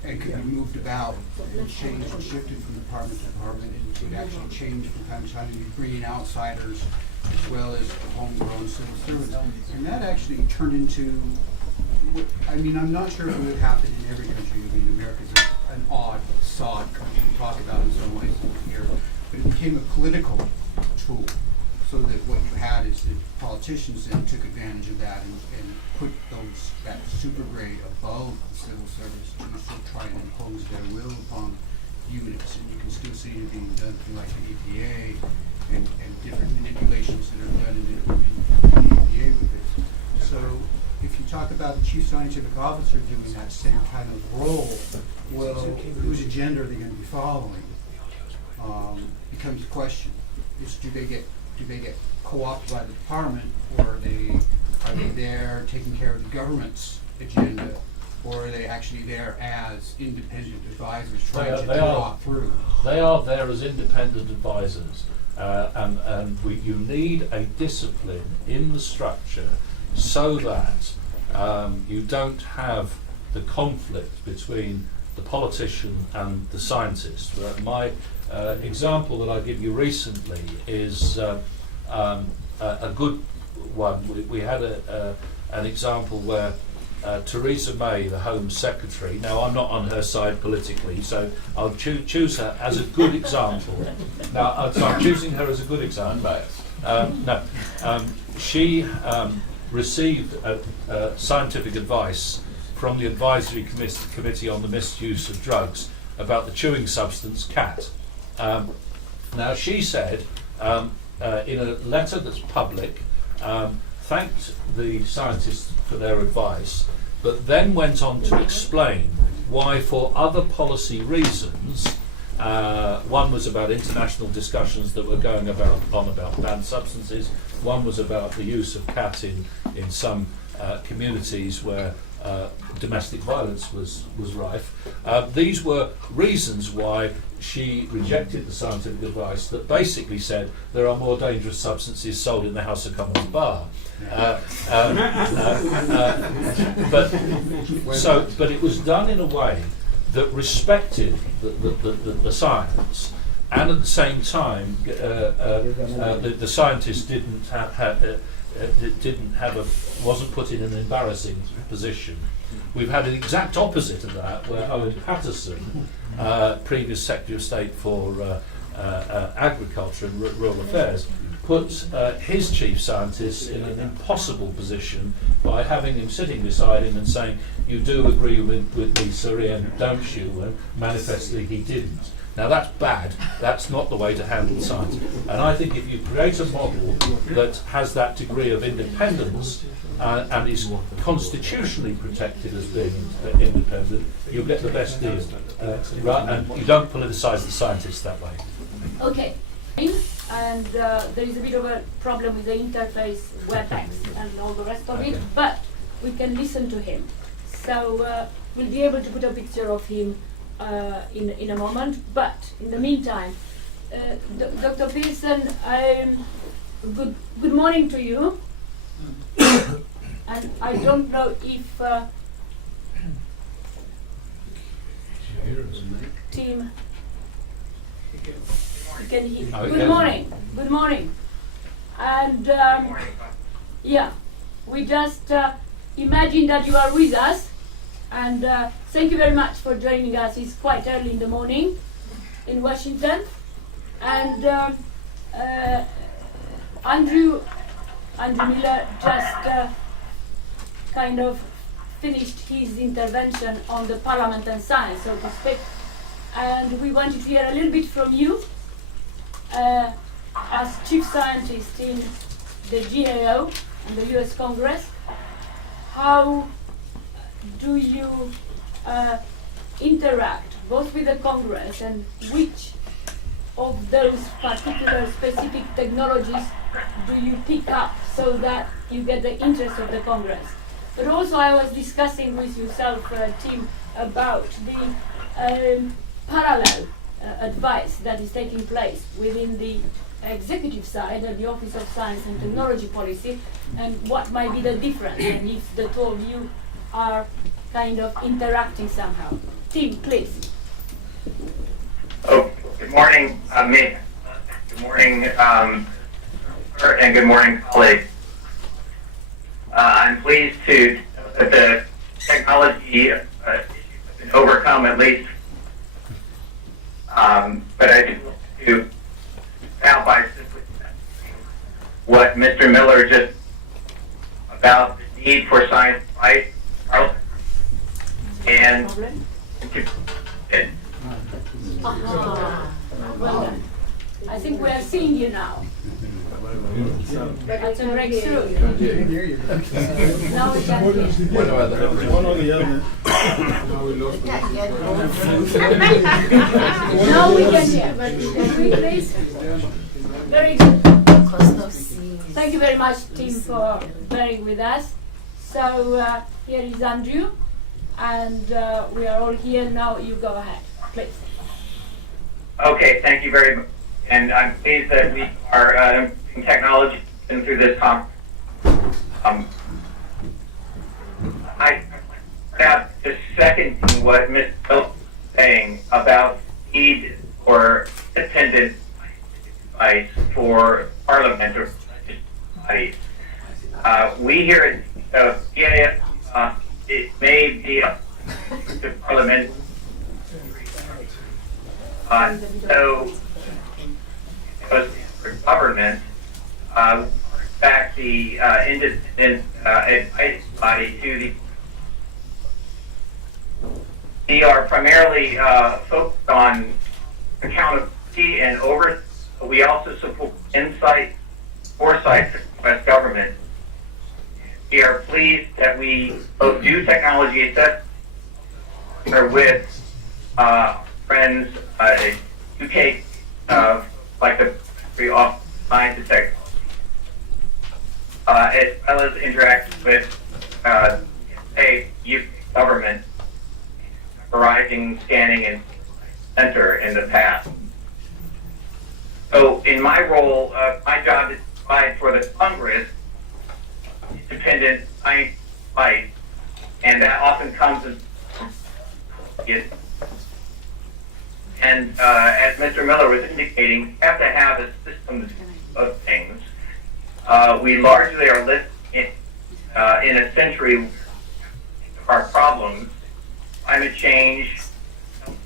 and could be moved about and changed and shifted from department to department, and it would actually change from time to time, and you're bringing outsiders as well as homegrown civil servants. And that actually turned into, I'm not sure if it would happen in every country. I mean, America's an odd, sod country to talk about in some ways here, but it became a political tool. So that what you had is that politicians then took advantage of that and put that super grade above the civil service to sort of try and impose their will upon units. And you can still see it being done through like the EPA and different manipulations that are done in the EPA with it. So if you talk about the chief scientific officer doing that same kind of role, well, whose agenda are they going to be following? Becomes a question. Do they get co-opted by the department, or are they there taking care of the government's agenda, or are they actually there as independent advisors trying to draw through? They are there as independent advisors, and you need a discipline in the structure so that you don't have the conflict between the politician and the scientist. My example that I give you recently is a good one. We had an example where Theresa May, the Home Secretary, now I'm not on her side politically, so I'll choose her as a good example. Now, so I'm choosing her as a good example. She received scientific advice from the Advisory Committee on the Misuse of Drugs about the chewing substance cat. Now, she said in a letter that's public, thanked the scientists for their advice, but then went on to explain why, for other policy reasons, one was about international discussions that were going on about banned substances, one was about the use of cat in some communities where domestic violence was rife. These were reasons why she rejected the scientific advice that basically said there are more dangerous substances sold in the House of Commons bar. But it was done in a way that respected the science, and at the same time, the scientist wasn't put in an embarrassing position. We've had an exact opposite of that, where Owen Patterson, previous Secretary of State for Agriculture and Rural Affairs, put his chief scientist in an impossible position by having him sitting beside him and saying, "You do agree with me, Sir Ian, don't you?" And manifestly he didn't. Now that's bad. That's not the way to handle science. And I think if you create a model that has that degree of independence and is constitutionally protected as being independent, you'll get the best deal. And you don't politicise the scientists that way. Okay. And there is a bit of a problem with the interface, WebEx, and all the rest of it, but we can listen to him. So we'll be able to put a picture of him in a moment. But in the meantime, Dr. Pearson, good morning to you. And I don't know if team. You can hear. Good morning. Good morning. And yeah, we just imagine that you are with us, and thank you very much for joining us. It's quite early in the morning in Washington, and Andrew Miller just kind of finished his intervention on the Parliament and science, so to speak, and we wanted to hear a little bit from you. As chief scientist in the GAO and the US Congress, how do you interact both with the Congress, and which of those particular specific technologies do you pick up so that you get the interest of the Congress? But also I was discussing with yourself, Tim, about the parallel advice that is taking place within the executive side and the Office of Science and Technology Policy, and what might be the difference, and if the two of you are kind of interacting somehow. Tim, please. Oh, good morning, Mick. Good morning, and good morning, colleagues. I'm pleased to know that the technology issue has been overcome, at least. But I do want to start by simply saying what Mr. Miller just about the need for science advice, and Well, I think we are seeing you now. That's a breakthrough. Now we can hear. Now we can hear. Can we please? Very good. Thank you very much, Tim, for bearing with us. So here is Andrew, and we are all here now. You go ahead, please. Okay, thank you very much. And I'm pleased that we are improving technology through this conference. I have just seconding what Ms. Hill was saying about the need for independent advice for Parliament or bodies. We here at GAO, it may be up to Parliament. So, for government, back the independent advice body to the. We are primarily focused on accountability and oversight. We also support foresight for the U.S. government. We are pleased that we both do technology assessment with friends, UK, like the Free Office of Science and Technology, as well as interact with UK government, horizon scanning and center in the past. So in my role, my job is to provide for the Congress independent science advice, and that often comes as as Mr. Miller was indicating, we have to have a system of things. We largely are living in a century of our problems: climate change,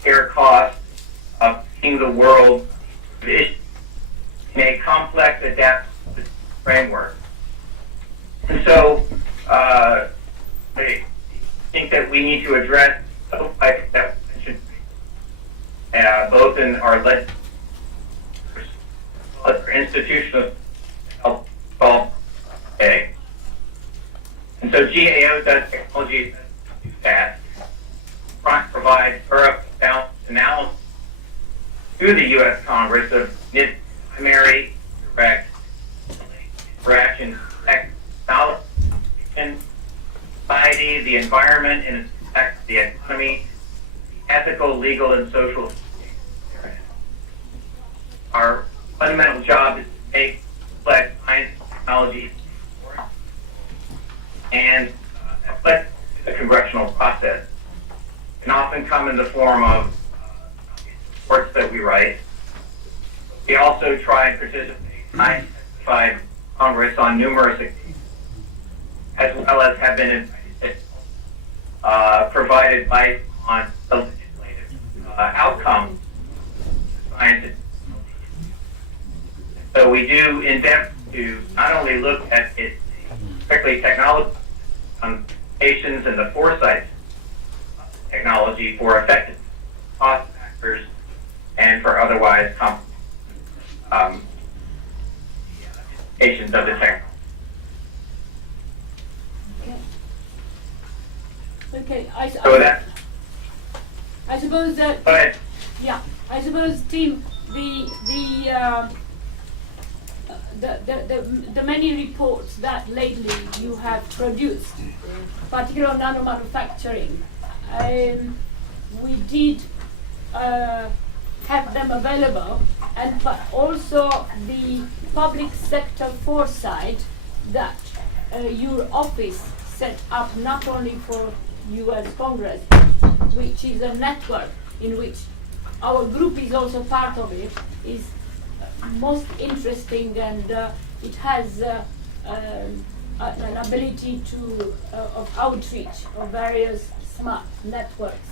care costs, feeding the world, in a complex, adaptive framework. And so, I think that we need to address both types that both in our institutional health solve today. And so GAO does technology that provides thorough balanced analysis to the U.S. Congress of primary, direct, interaction, technology, society, the environment, and its effect, the economy, ethical, legal, and social. Our fundamental job is to make complex science and technology and reflect the congressional process. It can often come in the form of reports that we write. We also try and participate in scientific Congress on numerous occasions, as well as have been invited, provide advice on the legislative outcomes of science. So we do endeavor to not only look at it, strictly technology applications and the foresight technology for effective cost factors and for otherwise implications of the technology. Okay, So that, I suppose that, go ahead. yeah, I suppose, Tim, the many reports that lately you have produced, particularly on nanomanufacturing, we did have them available, and but also the public sector foresight that your office set up not only for U.S. Congress, which is a network in which our group is also part of it, is most interesting, and it has an ability to of outreach of various smart networks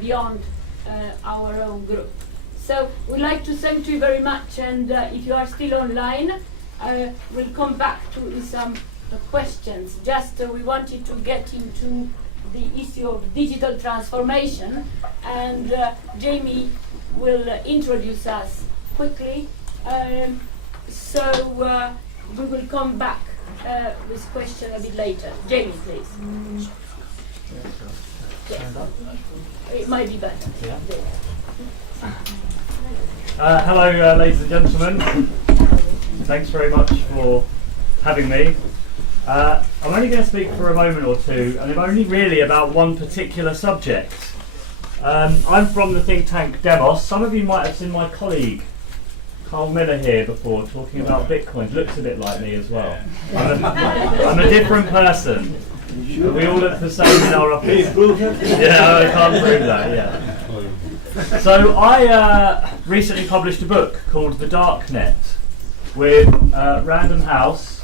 beyond our own group. So we'd like to thank you very much, and if you are still online, we'll come back to some questions. Just we wanted to get into the issue of digital transformation, and Jamie will introduce us quickly. So we will come back with question a bit later. Jamie, please. Yes. It might be better. Yeah. Hello, ladies and gentlemen. Thanks very much for having me. I'm only going to speak for a moment or two, and only really about one particular subject. I'm from the think tank Demos. Some of you might have seen my colleague Carl Miller here before talking about Bitcoin. Looks a bit like me as well. I'm a different person. We all look the same in our office. Yeah, I can't prove that, yeah. So I recently published a book called The Darknet with Random House.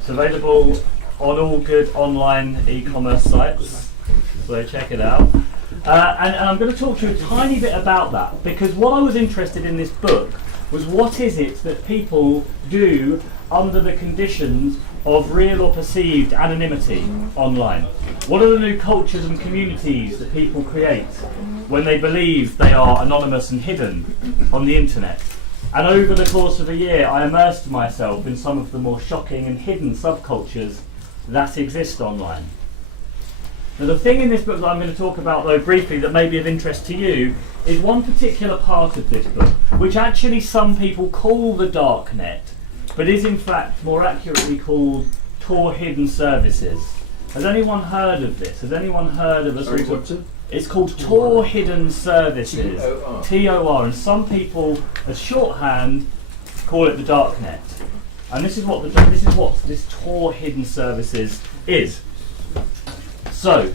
It's available on all good online e-commerce sites, so check it out. And I'm going to talk to you a tiny bit about that, because what I was interested in this book was what is it that people do under the conditions of real or perceived anonymity online? What are the new cultures and communities that people create when they believe they are anonymous and hidden on the internet? And over the course of a year, I immersed myself in some of the more shocking and hidden subcultures that exist online. Now, the thing in this book that I'm going to talk about, though, briefly, that may be of interest to you, is one particular part of this book, which actually some people call the Darknet, but is in fact more accurately called Tor Hidden Services. Has anyone heard of this? Has anyone heard of a sort of It's called Tor Hidden Services, TOR, and some people, as shorthand, call it the darknet. And this is what this Tor Hidden Services is. So,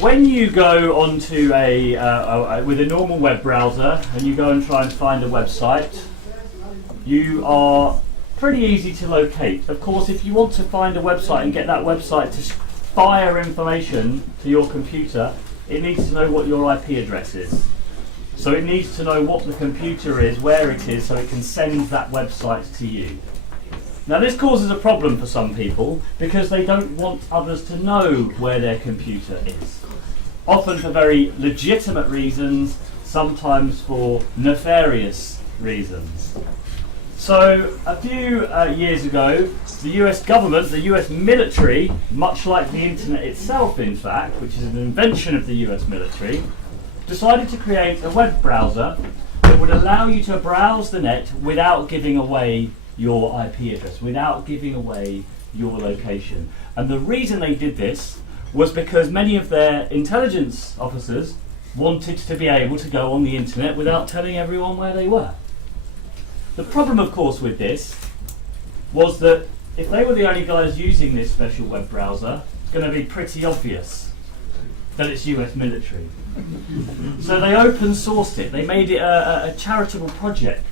when you go onto with a normal web browser and you go and try and find a website, you are pretty easy to locate. Of course, if you want to find a website and get that website to fire information to your computer, it needs to know what your IP address is. So it needs to know what the computer is, where it is, so it can send that website to you. Now this causes a problem for some people because they don't want others to know where their computer is. Often for very legitimate reasons, sometimes for nefarious reasons. So a few years ago, the US government, the US military, much like the internet itself in fact, which is an invention of the US military, decided to create a web browser that would allow you to browse the net without giving away your IP address, without giving away your location. And the reason they did this was because many of their intelligence officers wanted to be able to go on the internet without telling everyone where they were. The problem, of course, with this was that if they were the only guys using this special web browser, it's going to be pretty obvious that it's US military. So they open sourced it. They made it a charitable project,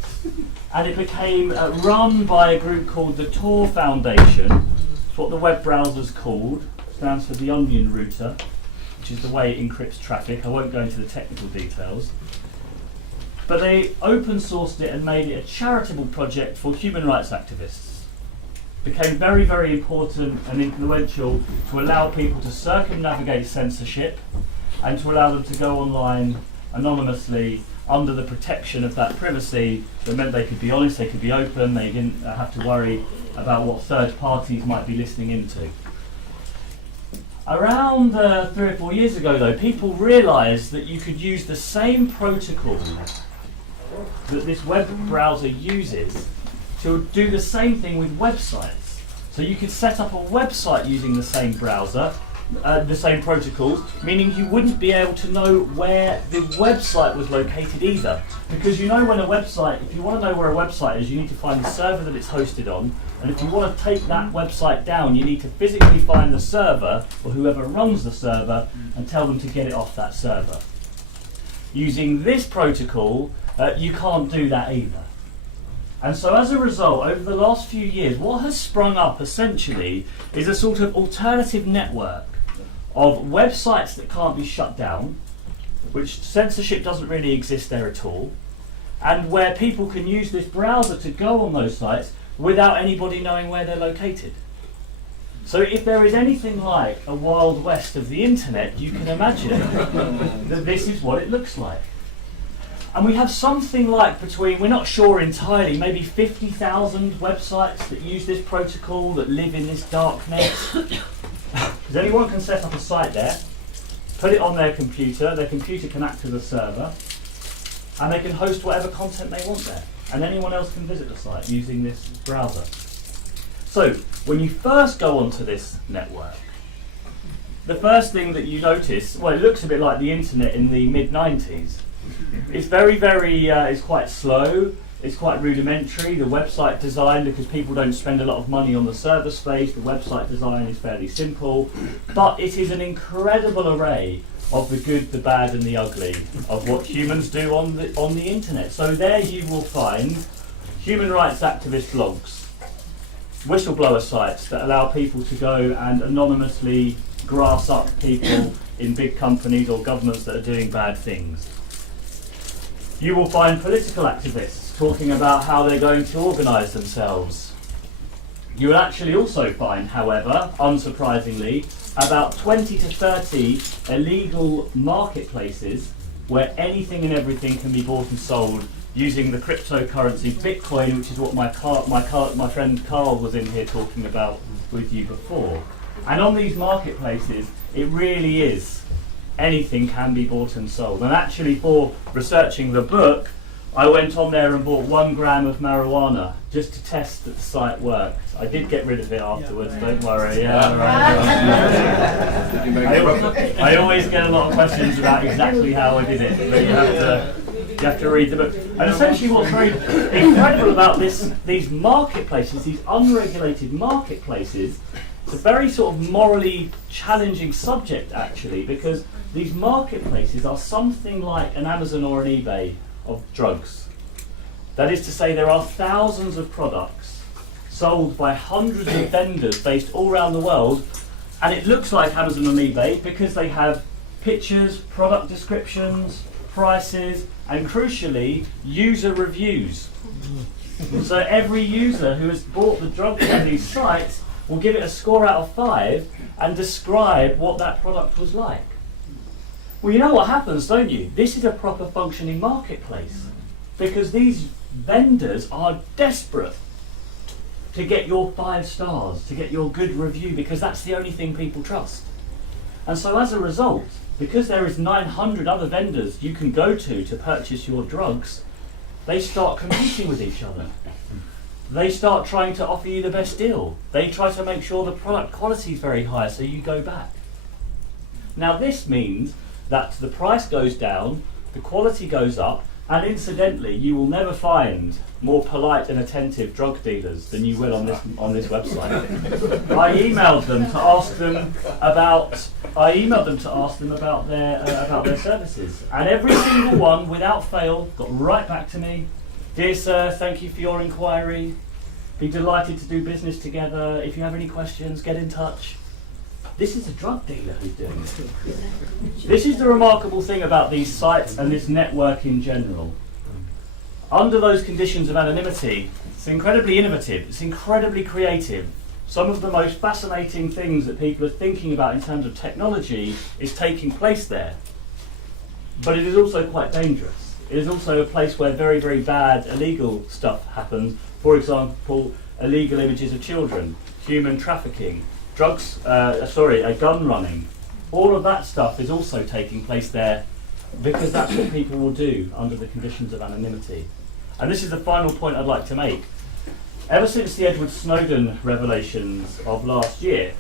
and it became run by a group called the Tor Foundation. It's what the web browser's called. It stands for the Onion Router, which is the way it encrypts traffic. I won't go into the technical details. But they open sourced it and made it a charitable project for human rights activists. Became very, very important and influential to allow people to circumnavigate censorship and to allow them to go online anonymously under the protection of that privacy that meant they could be honest, they could be open, they didn't have to worry about what third parties might be listening into. Around 3 or 4 years ago though, people realised that you could use the same protocol that this web browser uses to do the same thing with websites. So you could set up a website using the same browser, the same protocols, meaning you wouldn't be able to know where the website was located either. Because you know when a website, if you want to know where a website is, you need to find the server that it's hosted on, and if you want to take that website down, you need to physically find the server, or whoever runs the server, and tell them to get it off that server. Using this protocol, you can't do that either. And so as a result, over the last few years, what has sprung up essentially is a sort of alternative network of websites that can't be shut down, which censorship doesn't really exist there at all, and where people can use this browser to go on those sites without anybody knowing where they're located. So if there is anything like a Wild West of the internet, you can imagine that this is what it looks like. And we have something like we're not sure entirely, maybe 50,000 websites that use this protocol, that live in this dark net. Because anyone can set up a site there, put it on their computer can act as a server, and they can host whatever content they want there. And anyone else can visit the site using this browser. So, when you first go onto this network, the first thing that you notice, well, it looks a bit like the internet in the mid-90s. It's very, it's quite slow, it's quite rudimentary. The website design, because people don't spend a lot of money on the server space, the website design is fairly simple, but it is an incredible array of the good, the bad and the ugly of what humans do on the internet. So there you will find human rights activist blogs, whistleblower sites that allow people to go and anonymously grass up people in big companies or governments that are doing bad things. You will find political activists talking about how they're going to organise themselves. You will actually also find, however, unsurprisingly, about 20 to 30 illegal marketplaces where anything and everything can be bought and sold using the cryptocurrency Bitcoin, which is what my friend Carl was in here talking about with you before. And on these marketplaces, it really is anything can be bought and sold. And actually, for researching the book, I went on there and bought 1 gram of marijuana just to test that the site worked. I did get rid of it afterwards, don't worry. Yeah, right. Did you make it? I always get a lot of questions about exactly how I did it, but you have to read the book. And essentially what's very incredible about these marketplaces, these unregulated marketplaces, it's a very sort of morally challenging subject actually, because these marketplaces are something like an Amazon or an eBay of drugs. That is to say, there are thousands of products sold by hundreds of vendors based all around the world, and it looks like Amazon and eBay because they have pictures, product descriptions, prices, and crucially, user reviews. So every user who has bought the drugs on these sites will give it a score out of 5 and describe what that product was like. Well, you know what happens, don't you? This is a proper functioning marketplace because these vendors are desperate to get your 5 stars, to get your good review, because that's the only thing people trust. And so as a result, because there is 900 other vendors you can go to purchase your drugs, they start competing with each other. They start trying to offer you the best deal. They try to make sure the product quality is very high so you go back. Now this means that the price goes down, the quality goes up, and incidentally, you will never find more polite and attentive drug dealers than you will on this website. I emailed them to ask them about their services, and every single one, without fail, got right back to me. Dear sir, thank you for your inquiry. Be delighted to do business together. If you have any questions, get in touch. This is a drug dealer who's doing this. This is the remarkable thing about these sites and this network in general. Under those conditions of anonymity, it's incredibly innovative, it's incredibly creative. Some of the most fascinating things that people are thinking about in terms of technology is taking place there. But it is also quite dangerous. It is also a place where very, very bad illegal stuff happens. For example, illegal images of children, human trafficking, gun running. All of that stuff is also taking place there because that's what people will do under the conditions of anonymity. And this is the final point I'd like to make. Ever since the Edward Snowden revelations of last year,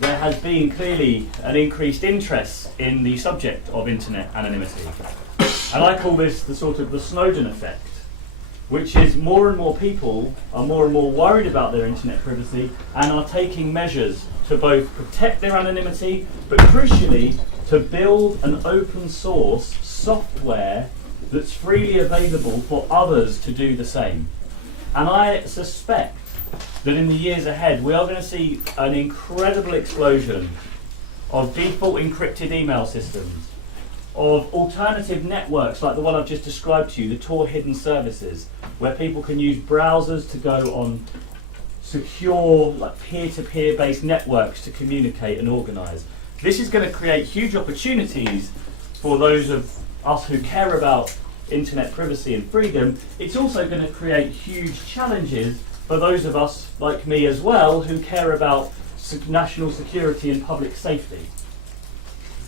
there has been clearly an increased interest in the subject of internet anonymity. And I call this the Snowden effect, which is more and more people are more and more worried about their internet privacy and are taking measures to both protect their anonymity, but crucially to build an open source software that's freely available for others to do the same. And I suspect that in the years ahead we are going to see an incredible explosion of default encrypted email systems, of alternative networks like the one I've just described to you, the Tor hidden services, where people can use browsers to go on secure, like peer-to-peer based networks to communicate and organise. This is going to create huge opportunities for those of us who care about internet privacy and freedom. It's also going to create huge challenges for those of us, like me as well, who care about national security and public safety.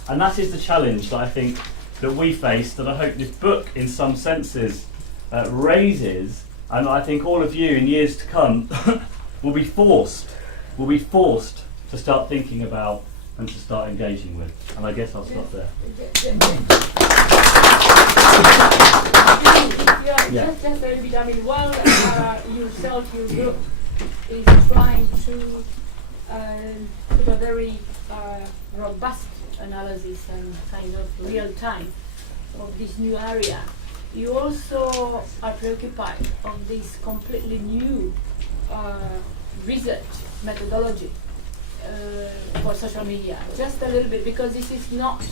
And that is the challenge that I think that we face, that I hope this book in some senses raises, and I think all of you in years to come will be forced to start thinking about and to start engaging with. And I guess I'll stop there. Just a little bit, I mean, while yourself, your book is trying to put a very robust analysis and kind of real time of this new area, you also are preoccupied of this completely new research methodology for social media. Just a little bit, because this is not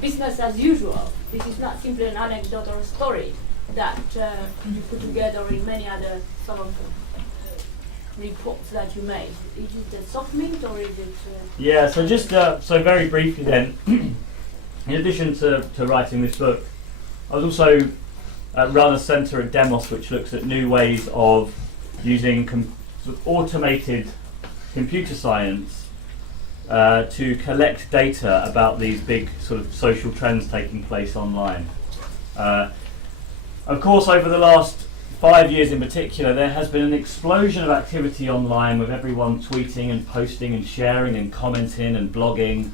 business as usual. This is not simply an anecdote or a story that you put together in many other sort of reports that you made. Is it a soft mint or is it? Yeah. So just so very briefly then, in addition to writing this book, I was also run a centre at Demos which looks at new ways of using sort of automated computer science to collect data about these big sort of social trends taking place online. Of course, over the last 5 years in particular, there has been an explosion of activity online with everyone tweeting and posting and sharing and commenting and blogging.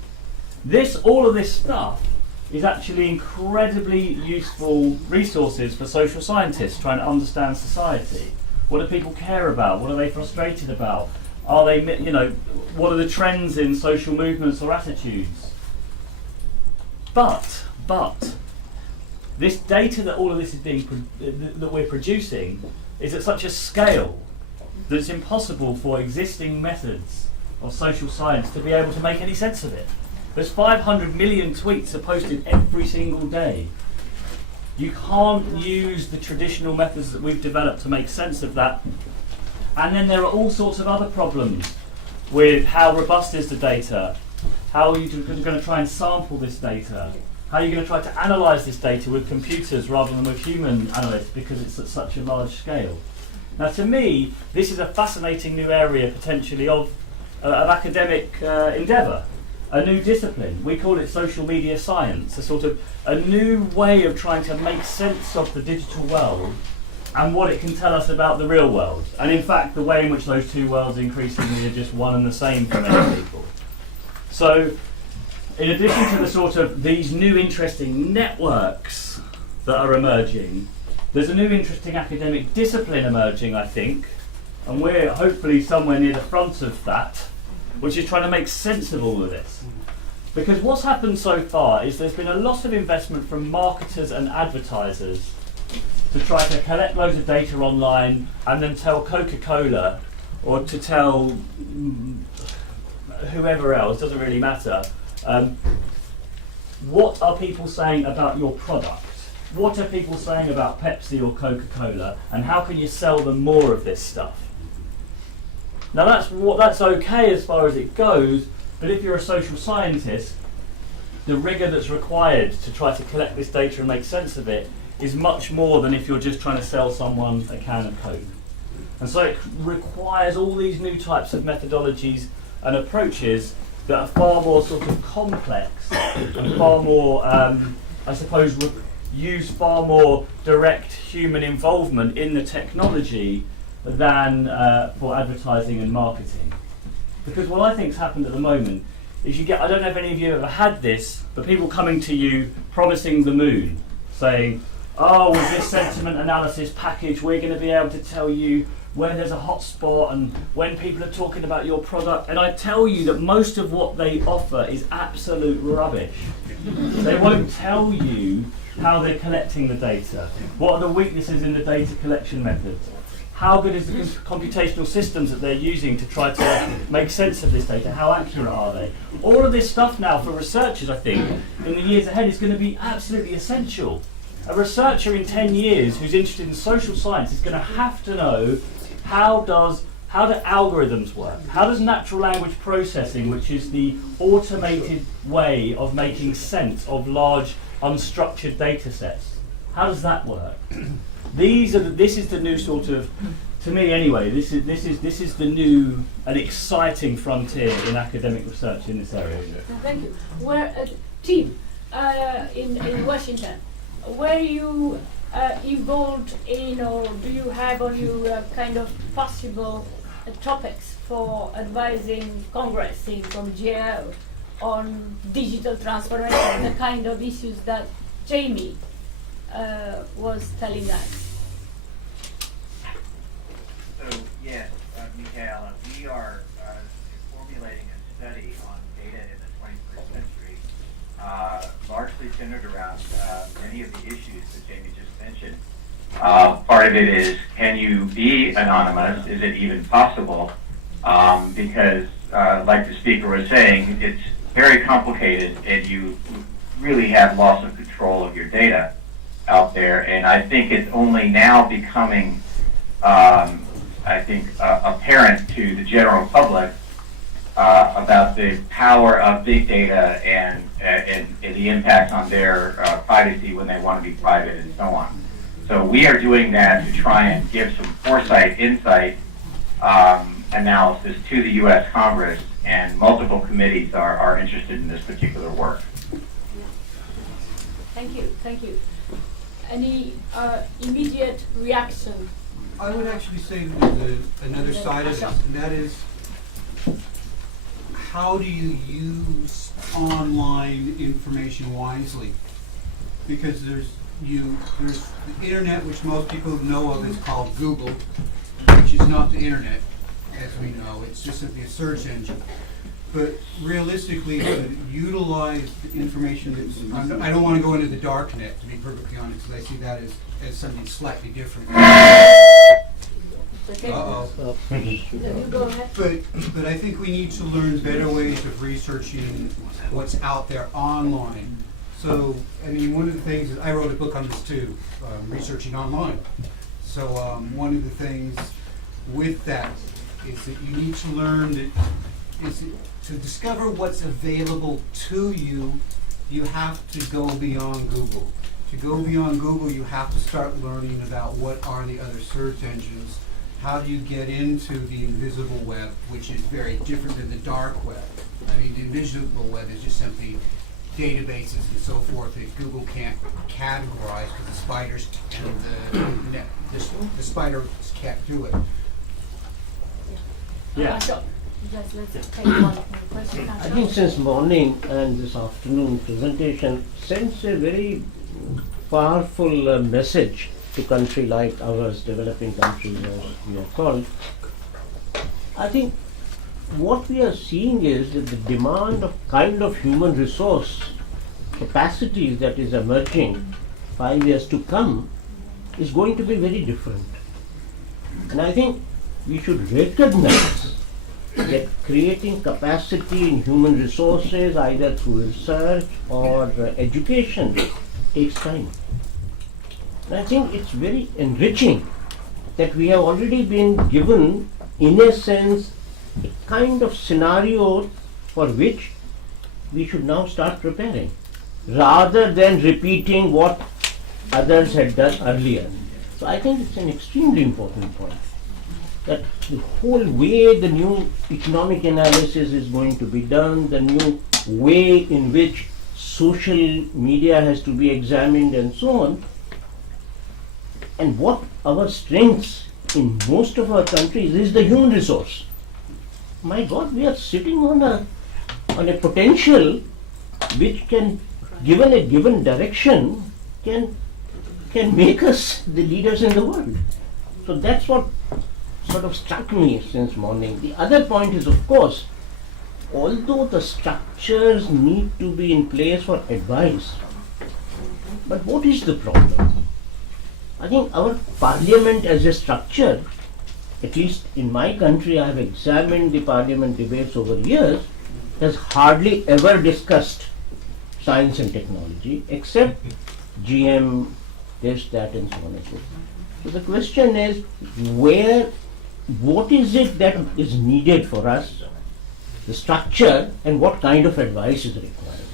All of this stuff is actually incredibly useful resources for social scientists trying to understand society. What do people care about? What are they frustrated about? Are they, what are the trends in social movements or attitudes? But this data that all of this is that we're producing is at such a scale that it's impossible for existing methods of social science to be able to make any sense of it. There's 500 million tweets are posted every single day. You can't use the traditional methods that we've developed to make sense of that. And then there are all sorts of other problems with how robust is the data, how are you going to try and sample this data, how are you going to try to analyse this data with computers rather than with human analysts because it's at such a large scale. Now to me, this is a fascinating new area potentially of academic endeavour. A new discipline. We call it social media science, a sort of a new way of trying to make sense of the digital world and what it can tell us about the real world. And in fact, the way in which those two worlds increasingly are just one and the same for many people. So, in addition to the sort of these new interesting networks that are emerging, there's a new interesting academic discipline emerging, I think, and we're hopefully somewhere near the front of that, which is trying to make sense of all of this. Because what's happened so far is there's been a lot of investment from marketers and advertisers to try to collect loads of data online and then tell Coca-Cola or to tell whoever else, doesn't really matter, what are people saying about your product? What are people saying about Pepsi or Coca-Cola, and how can you sell them more of this stuff? Now that's okay as far as it goes, but if you're a social scientist, the rigour that's required to try to collect this data and make sense of it is much more than if you're just trying to sell someone a can of Coke. And so it requires all these new types of methodologies and approaches that are far more sort of complex and far more, I suppose, use far more direct human involvement in the technology than for advertising and marketing. Because what I think's happened at the moment is you get, I don't know if any of you have ever had this, but people coming to you promising the moon, saying, oh, with this sentiment analysis package we're going to be able to tell you where there's a hot spot and when people are talking about your product. And I tell you that most of what they offer is absolute rubbish. They won't tell you how they're collecting the data. What are the weaknesses in the data collection methods? How good is the computational systems that they're using to try to make sense of this data? How accurate are they? All of this stuff now for researchers, I think, in the years ahead is going to be absolutely essential. A researcher in 10 years who's interested in social science is going to have to know how do algorithms work? How does natural language processing, which is the automated way of making sense of large unstructured data sets, how does that work? This is the new sort of, to me anyway, this is the new and exciting frontier in academic research in this area. Thank you. Where team in Washington, were you involved in, or do you have on your kind of possible topics for advising Congress from GAO on digital transformation, the kind of issues that Jamie was telling us? So yes, Michaela, we are formulating a study on data in the 21st century, largely centered around many of the issues that Jamie just mentioned. Part of it is, can you be anonymous? Is it even possible? Because, like the speaker was saying, it's very complicated and you really have loss of control of your data out there. And I think it's only now becoming apparent to the general public about the power of big data and the impact on their privacy when they want to be private and so on. So we are doing that to try and give some foresight, insight, analysis to the U.S. Congress, and multiple committees are interested in this particular work. Thank you, thank you. any immediate reaction? I would actually say that there's another side of this, and that is, how do you use online information wisely? Because there's the internet, which most people know of, is called Google, which is not the internet, as we know. It's just simply a search engine. But realistically, to utilize the information that's, I don't want to go into the dark net, to be perfectly honest, because I see that as something slightly different. Okay. Uh-oh. You go ahead. But I think we need to learn better ways of researching what's out there online. So, I mean, one of the things is, I wrote a book on this too, researching online. So one of the things with that is that you need to learn that to discover what's available to you, you have to go beyond Google. To go beyond Google, you have to start learning about what are the other search engines. How do you get into the invisible web, which is very different than the dark web? I mean, the invisible web is just simply databases and so forth that Google can't categorize because the spiders and the spiders can't do it. Yeah. Let's take one question. I think since morning and this afternoon presentation sends a very powerful message to country like ours, developing countries as we are called. I think what we are seeing is that the demand of kind of human resource capacities that is emerging 5 years to come is going to be very different. And I think we should recognize that creating capacity in human resources, either through research or education, takes time. And I think it's very enriching that we have already been given, in a sense, a kind of scenario for which we should now start preparing, rather than repeating what others had done earlier. So I think it's an extremely important point, that the whole way the new economic analysis is going to be done, the new way in which social media has to be examined and so on, and what our strengths in most of our countries is the human resource. My God, we are sitting on a potential which can, given a given direction, can make us the leaders in the world. So that's what sort of struck me since morning. The other point is, of course, although the structures need to be in place for advice, but what is the problem? I think our parliament as a structure, at least in my country, I have examined the parliament debates over years, has hardly ever discussed science and technology, except GM, this, that, and so on and so forth. So the question is, what is it that is needed for us, the structure, and what kind of advice is required?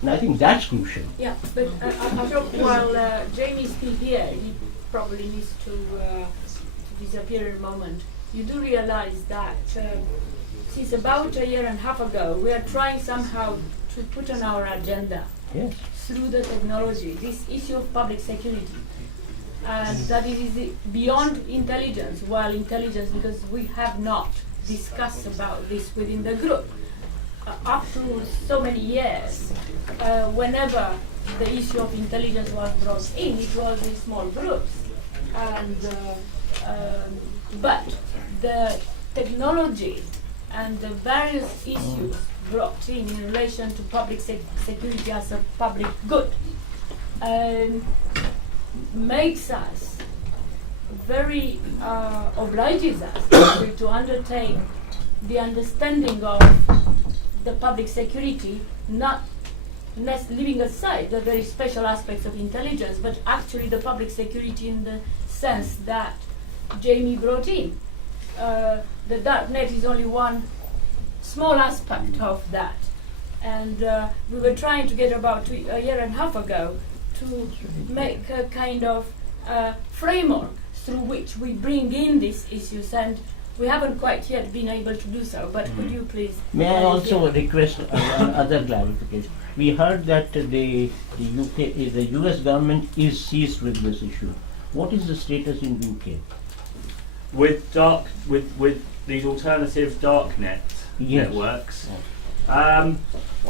And I think that's crucial. Yeah, but while Jamie is still here, he probably needs to disappear in a moment. You do realize that since about a year and a half ago, we are trying somehow to put on our agenda, Yes. through the technology, this issue of public security. And that it is beyond intelligence, while intelligence, because we have not discussed about this within the group. Up to so many years, whenever the issue of intelligence was brought in, it was in small groups. And but the technology and the various issues brought in relation to public security as a public good makes us very obliges us actually to undertake the understanding of the public security, not leaving aside the very special aspects of intelligence, but actually the public security in the sense that Jamie brought in. The darknet is only one small aspect of that, and we were trying to get about a year and a half ago to make a kind of framework through which we bring in these issues and We haven't quite yet been able to do so, but could you please? May I also request other clarification? We heard that the US government is seized with this issue. What is the status in UK? With these alternative darknet Yes. networks. Well,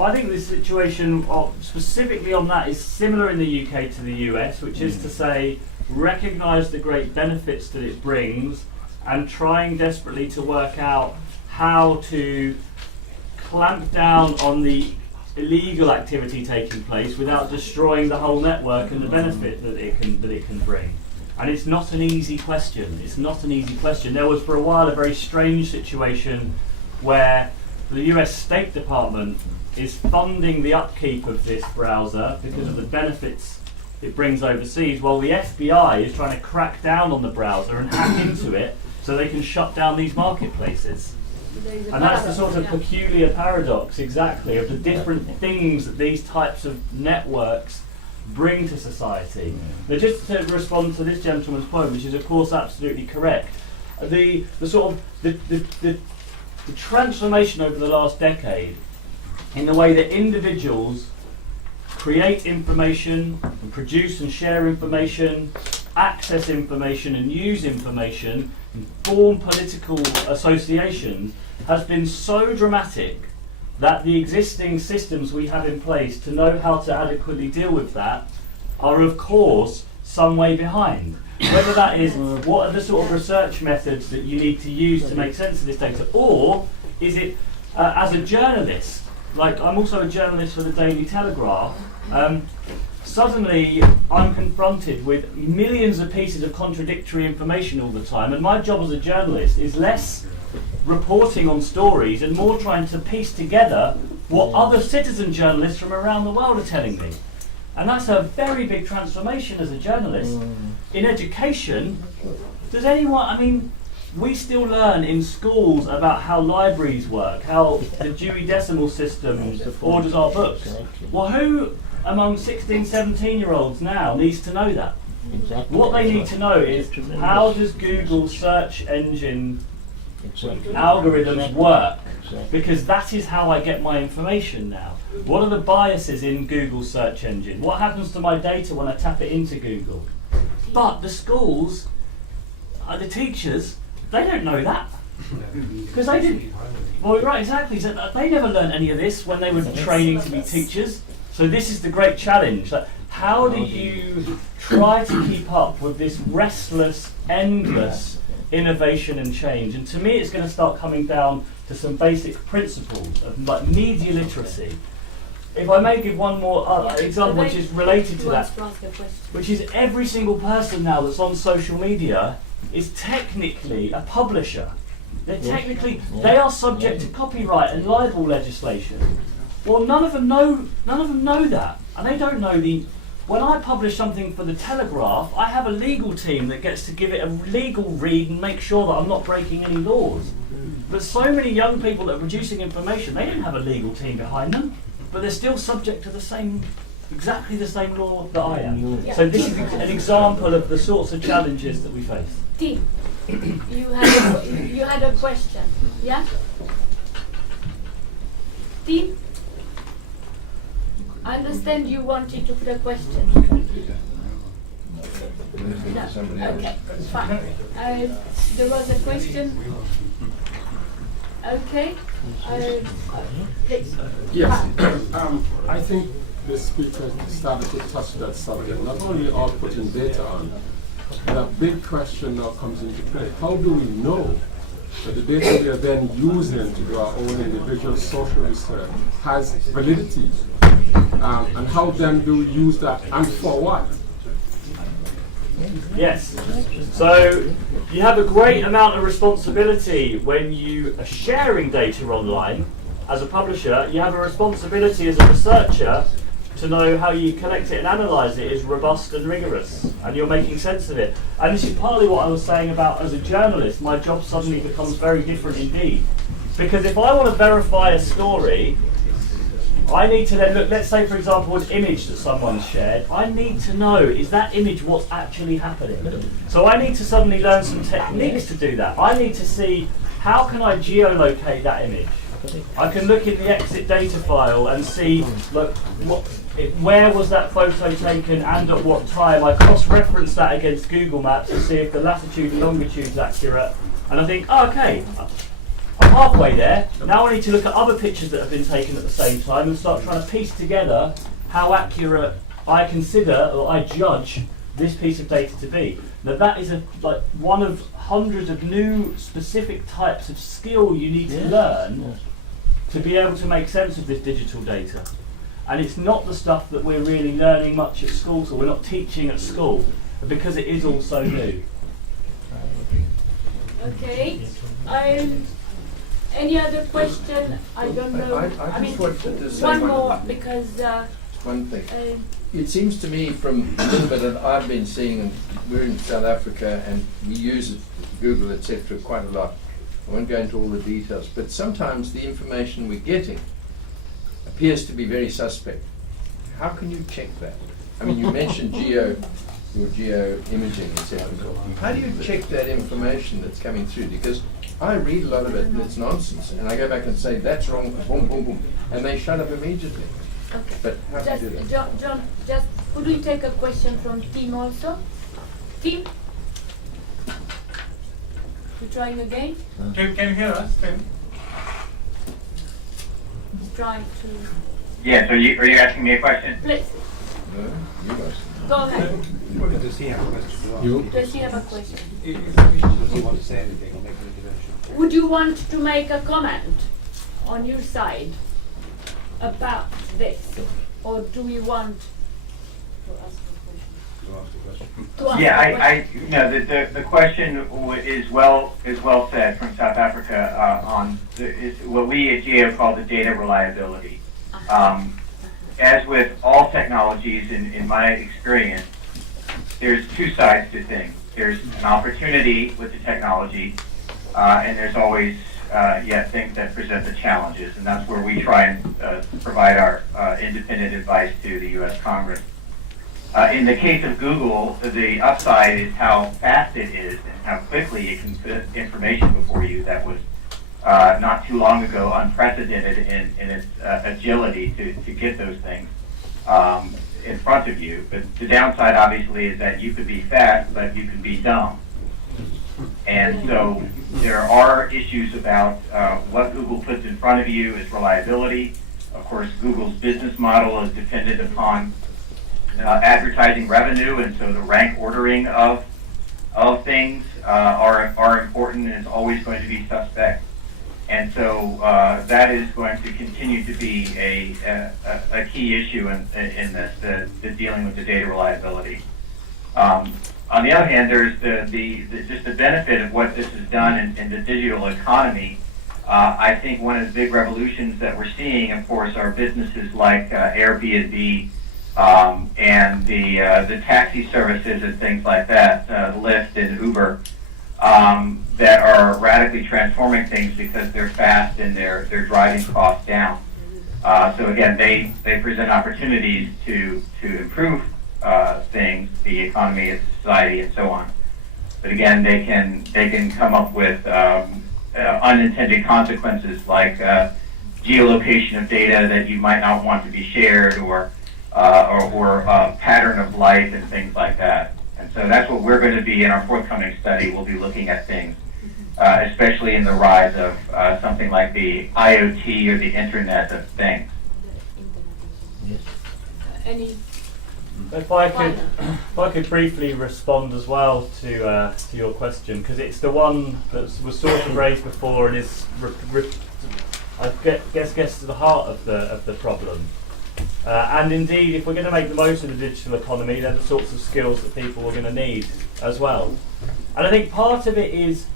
I think the situation specifically on that is similar in the UK to the US, which is to say, recognise the great benefits that it brings, and trying desperately to work out how to clamp down on the illegal activity taking place without destroying the whole network and the benefit that it can bring. And it's not an easy question. It's not an easy question. There was for a while a very strange situation where the US State Department is funding the upkeep of this browser because of the benefits it brings overseas, while the FBI is trying to crack down on the browser and hack into it so they can shut down these marketplaces. And that's the sort of peculiar paradox, exactly, of the different things that these types of networks bring to society. Now, just to respond to this gentleman's point, which is of course absolutely correct, the transformation over the last decade in the way that individuals create information, and produce and share information, access information and use information, and form political associations has been so dramatic that the existing systems we have in place to know how to adequately deal with that are of course some way behind. Whether that is what are the sort of research methods that you need to use to make sense of this data, or is it as a journalist, like I'm also a journalist for the Daily Telegraph, suddenly I'm confronted with millions of pieces of contradictory information all the time, and my job as a journalist is less reporting on stories and more trying to piece together what other citizen journalists from around the world are telling me. And that's a very big transformation as a journalist. In education, does anyone, I mean, we still learn in schools about how libraries work, how the Dewey Decimal System orders our books. Well, who among 16, 17-year-olds now needs to know that? Exactly. What they need to know is, how does Google search engine algorithms work? Because that is how I get my information now. What are the biases in Google search engine? What happens to my data when I tap it into Google? But the schools, the teachers, they don't know that. Because they didn't. Well, right, exactly. So they never learned any of this when they were training to be teachers. So this is the great challenge. Like, how do you try to keep up with this restless, endless innovation and change? And to me, it's going to start coming down to some basic principles of like media literacy. If I may give one more example, which is related to that, which is every single person now that's on social media is technically a publisher. They're technically, they are subject to copyright and libel legislation. Well, none of them know that, and they don't know the. When I publish something for the Telegraph, I have a legal team that gets to give it a legal read and make sure that I'm not breaking any laws. But so many young people that are producing information, they don't have a legal team behind them, but they're still subject to the same, exactly the same law that I am. Yeah. So this is an example of the sorts of challenges that we face. Tim, you had a question, yeah? Tim, I understand you wanted to put a question. No. Okay, fine. There was a question. Okay. Please. Yes. I think the speaker started to touch that subject, not only outputting data on, but a big question now comes into play. How do we know that the data we are then using to do our own individual social research has validity? And how then do we use that, and for what? Yes. So you have a great amount of responsibility when you are sharing data online. As a publisher, you have a responsibility as a researcher to know how you collect it and analyse it is robust and rigorous, and you're making sense of it. And this is partly what I was saying about as a journalist, my job suddenly becomes very different indeed. Because if I want to verify a story, I need to then look, let's say for example an image that someone's shared, I need to know, is that image what's actually happening? So I need to suddenly learn some techniques to do that. I need to see, how can I geolocate that image? I can look in the exit data file and see, look, where was that photo taken and at what time. I cross-reference that against Google Maps to see if the latitude and longitude is accurate. And I think, oh, okay, I'm halfway there. Now I need to look at other pictures that have been taken at the same time and start trying to piece together how accurate I consider or I judge this piece of data to be. Now that is like one of hundreds of new specific types of skill you need to learn to be able to make sense of this digital data. And it's not the stuff that we're really learning much at school, so we're not teaching at school, because it is all so new. Okay. Any other question? I don't know. I just wanted to say one more because one thing. It seems to me from a little bit that I've been seeing, and we're in South Africa and we use Google, etc., quite a lot. I won't go into all the details, but sometimes the information we're getting appears to be very suspect. How can you check that? I mean, you mentioned your geo imaging, etc. How do you check that information that's coming through? Because I read a lot of it and it's nonsense, and I go back and say that's wrong, boom, boom, boom, and they shut up immediately. okay. But how Just, do you do that? John, just could we take a question from Tim also? Tim? You trying again? Tim, can you hear us, Tim? He's trying to. Yes, are you asking me a question? Please, No, you must. go ahead. Does he have a question as well? Does he have a question? Does he want to say anything or make an intervention? Would you want to make a comment on your side about this, or do we want to ask a question? To ask Yeah, a question? the question is well said from South Africa on what we at GEO call the data reliability. As with all technologies, in my experience, there's two sides to things. There's an opportunity with the technology, and there's always yet things that present the challenges, and that's where we try and provide our independent advice to the U.S. Congress. In the case of Google, the upside is how fast it is and how quickly it can put information before you that was not too long ago unprecedented in its agility to get those things in front of you. But the downside, obviously, is that you could be fast, but you can be dumb. And so there are issues about what Google puts in front of you is reliability. Of course, Google's business model is dependent upon advertising revenue, and so the rank ordering of things are important and is always going to be suspect. And so that is going to continue to be a key issue in this, the dealing with the data reliability. On the other hand, there's just the benefit of what this has done in the digital economy. I think one of the big revolutions that we're seeing, of course, are businesses like Airbnb and the taxi services and things like that, Lyft and Uber, that are radically transforming things because they're fast and they're driving costs down. So again, they present opportunities to improve things, the economy and society and so on. But again, they can come up with unintended consequences like geolocation of data that you might not want to be shared, or a pattern of life and things like that. And so that's what we're going to be in our forthcoming study. We'll be looking at things, especially in the rise of something like the IoT or the Internet of Things. Any If I could briefly respond as well to your question, because it's the one that was sort of raised before and is, I guess, gets to the heart of the problem. And indeed, if we're going to make the most of the digital economy, they're the sorts of skills that people are going to need as well. And I think part of it is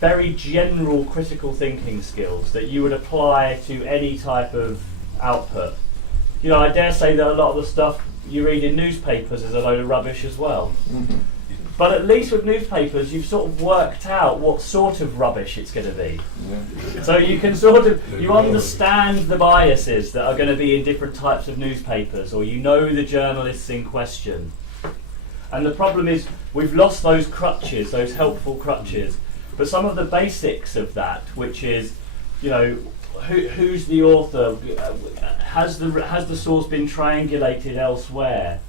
very general critical thinking skills that you would apply to any type of output. You know, I dare say that a lot of the stuff you read in newspapers is a load of rubbish as well. But at least with newspapers, you've sort of worked out what sort of rubbish it's going to be. So you can you understand the biases that are going to be in different types of newspapers, or you know the journalists in question. And the problem is we've lost those crutches, those helpful crutches. But some of the basics of that, which is, who's the author? Has the source been triangulated elsewhere?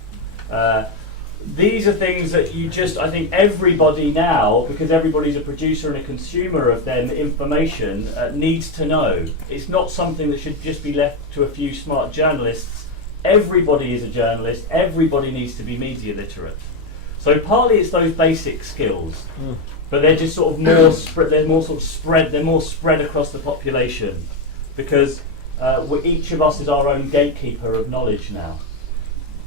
These are things that I think everybody now, because everybody's a producer and a consumer of their information, needs to know. It's not something that should just be left to a few smart journalists. Everybody is a journalist. Everybody needs to be media literate. So partly it's those basic skills, but they're just sort of more spread. They're more spread across the population, because each of us is our own gatekeeper of knowledge now.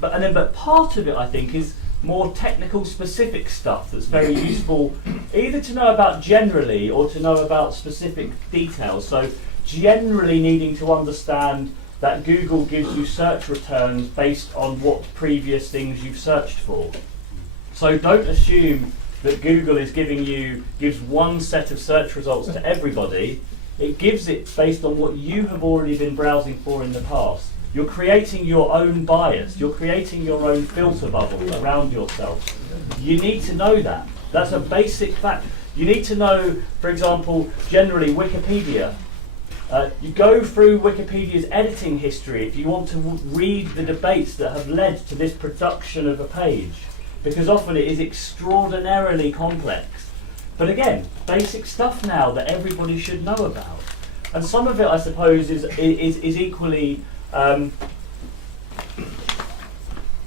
But part of it, I think, is more technical, specific stuff that's very useful, either to know about generally or to know about specific details. So generally needing to understand that Google gives you search returns based on what previous things you've searched for. So don't assume that Google gives one set of search results to everybody. It gives it based on what you have already been browsing for in the past. You're creating your own bias. You're creating your own filter bubble around yourself. You need to know that. That's a basic fact. You need to know, for example, generally Wikipedia. You go through Wikipedia's editing history if you want to read the debates that have led to this production of a page, because often it is extraordinarily complex. But again, basic stuff now that everybody should know about. And some of it, I suppose, is equally...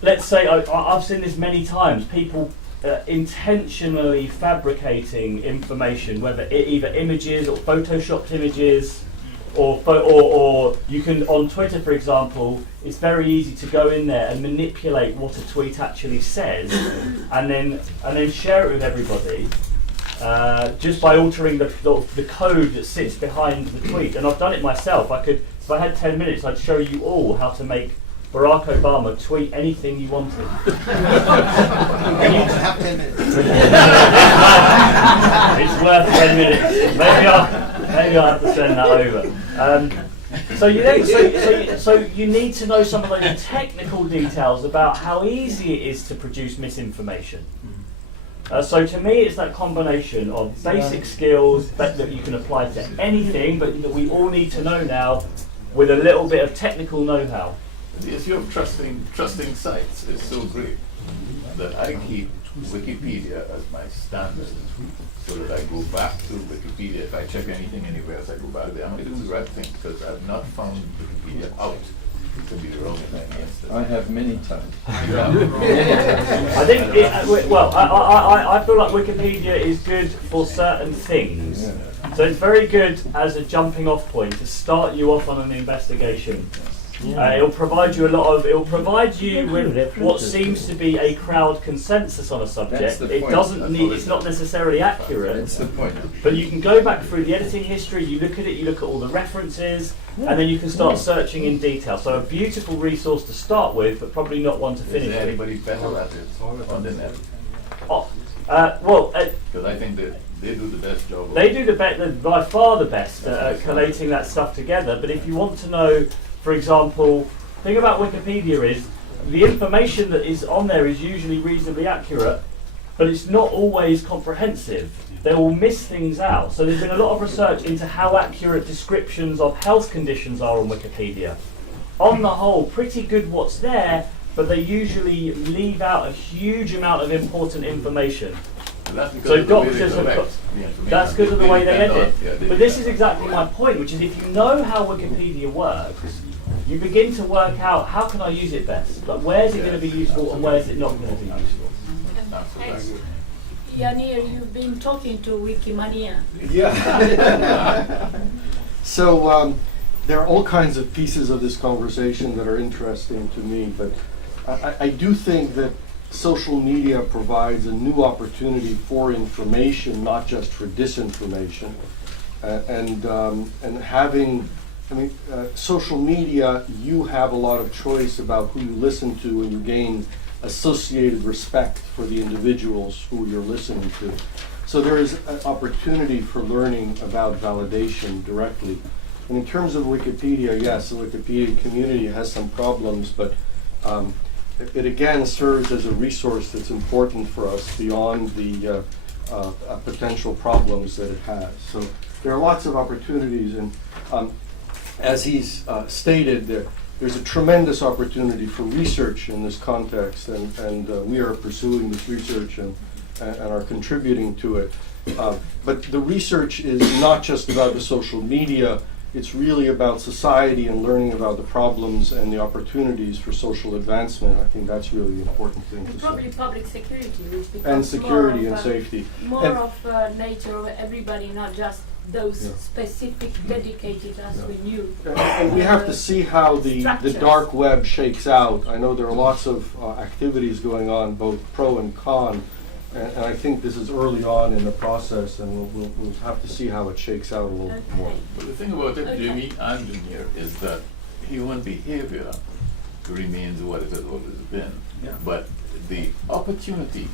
let's say, I've seen this many times, people intentionally fabricating information, whether either images or photoshopped images, or you can, on Twitter for example, it's very easy to go in there and manipulate what a tweet actually says and then share it with everybody just by altering the code that sits behind the tweet. And I've done it myself. If I had 10 minutes, I'd show you all how to make Barack Obama tweet anything you wanted. Have 10 minutes. It's worth 10 minutes. Maybe I'll have to send that over. So you need to know some of those technical details about how easy it is to produce misinformation. So to me, it's that combination of basic skills that you can apply to anything, but that we all need to know now, with a little bit of technical know-how. The issue of trusting sites is so great that I keep Wikipedia as my standard, so that I go back to Wikipedia. If I check anything anywhere else, I go back there. I'm going to do the right thing, because I've not found Wikipedia out to be wrong in any instance. I have many times. I think, I feel like Wikipedia is good for certain things. Yeah. So it's very good as a jumping off point to start you off on an investigation. It'll provide you with what seems to be a crowd consensus on a subject. It's not necessarily accurate. That's the point. But you can go back through the editing history, you look at all the references, and then you can start searching in detail. So a beautiful resource to start with, but probably not one to finish with. Is anybody better at it on the net? Because I think that they do the best job. They do by far the best at collating that stuff together. But if you want to know, for example, the thing about Wikipedia is the information that is on there is usually reasonably accurate, but it's not always comprehensive. They will miss things out. So there's been a lot of research into how accurate descriptions of health conditions are on Wikipedia. On the whole, pretty good what's there, but they usually leave out a huge amount of important information. So doctors have got, that's because of the way they edit. But this is exactly my point, which is if you know how Wikipedia works, you begin to work out how can I use it best. Like where's it going to be useful and where's it not going to be useful. Thanks. Yanir, you've been talking to Wikimania. Yeah. So there are all kinds of pieces of this conversation that are interesting to me, but I do think that social media provides a new opportunity for information, not just for disinformation. And having, social media, you have a lot of choice about who you listen to, and you gain associated respect for the individuals who you're listening to. So there is an opportunity for learning about validation directly. And in terms of Wikipedia, yes, the Wikipedia community has some problems, but it again serves as a resource that's important for us beyond the potential problems that it has. So there are lots of opportunities, and as he's stated, there's a tremendous opportunity for research in this context, and we are pursuing this research and are contributing to it. But the research is not just about the social media. It's really about society and learning about the problems and the opportunities for social advancement. I think that's really the important thing to Probably say. public security, which becomes And security more and of safety. more And- of nature of everybody, not just those Yeah. specific dedicated as we knew. And we have to see how the structures. dark web shakes out. I know there are lots of activities going on, both pro and con, and I think this is early on in the process, and we'll have to see how it shakes out a little bit more. But the thing about it, Okay. Jamie and Junior, is that human behavior remains what it has always been. Yeah. But the opportunity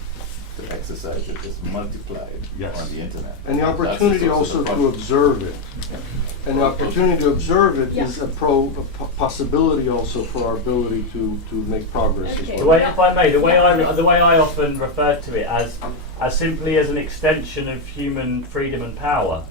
to exercise it is multiplied Yes. on the internet. And the That's opportunity source of also the to problem. observe it. And the opportunity to observe it Yeah. is a possibility also for our ability to make progress as Okay. The well. way, if I may, the way I often refer to it as simply as an extension of human freedom and power,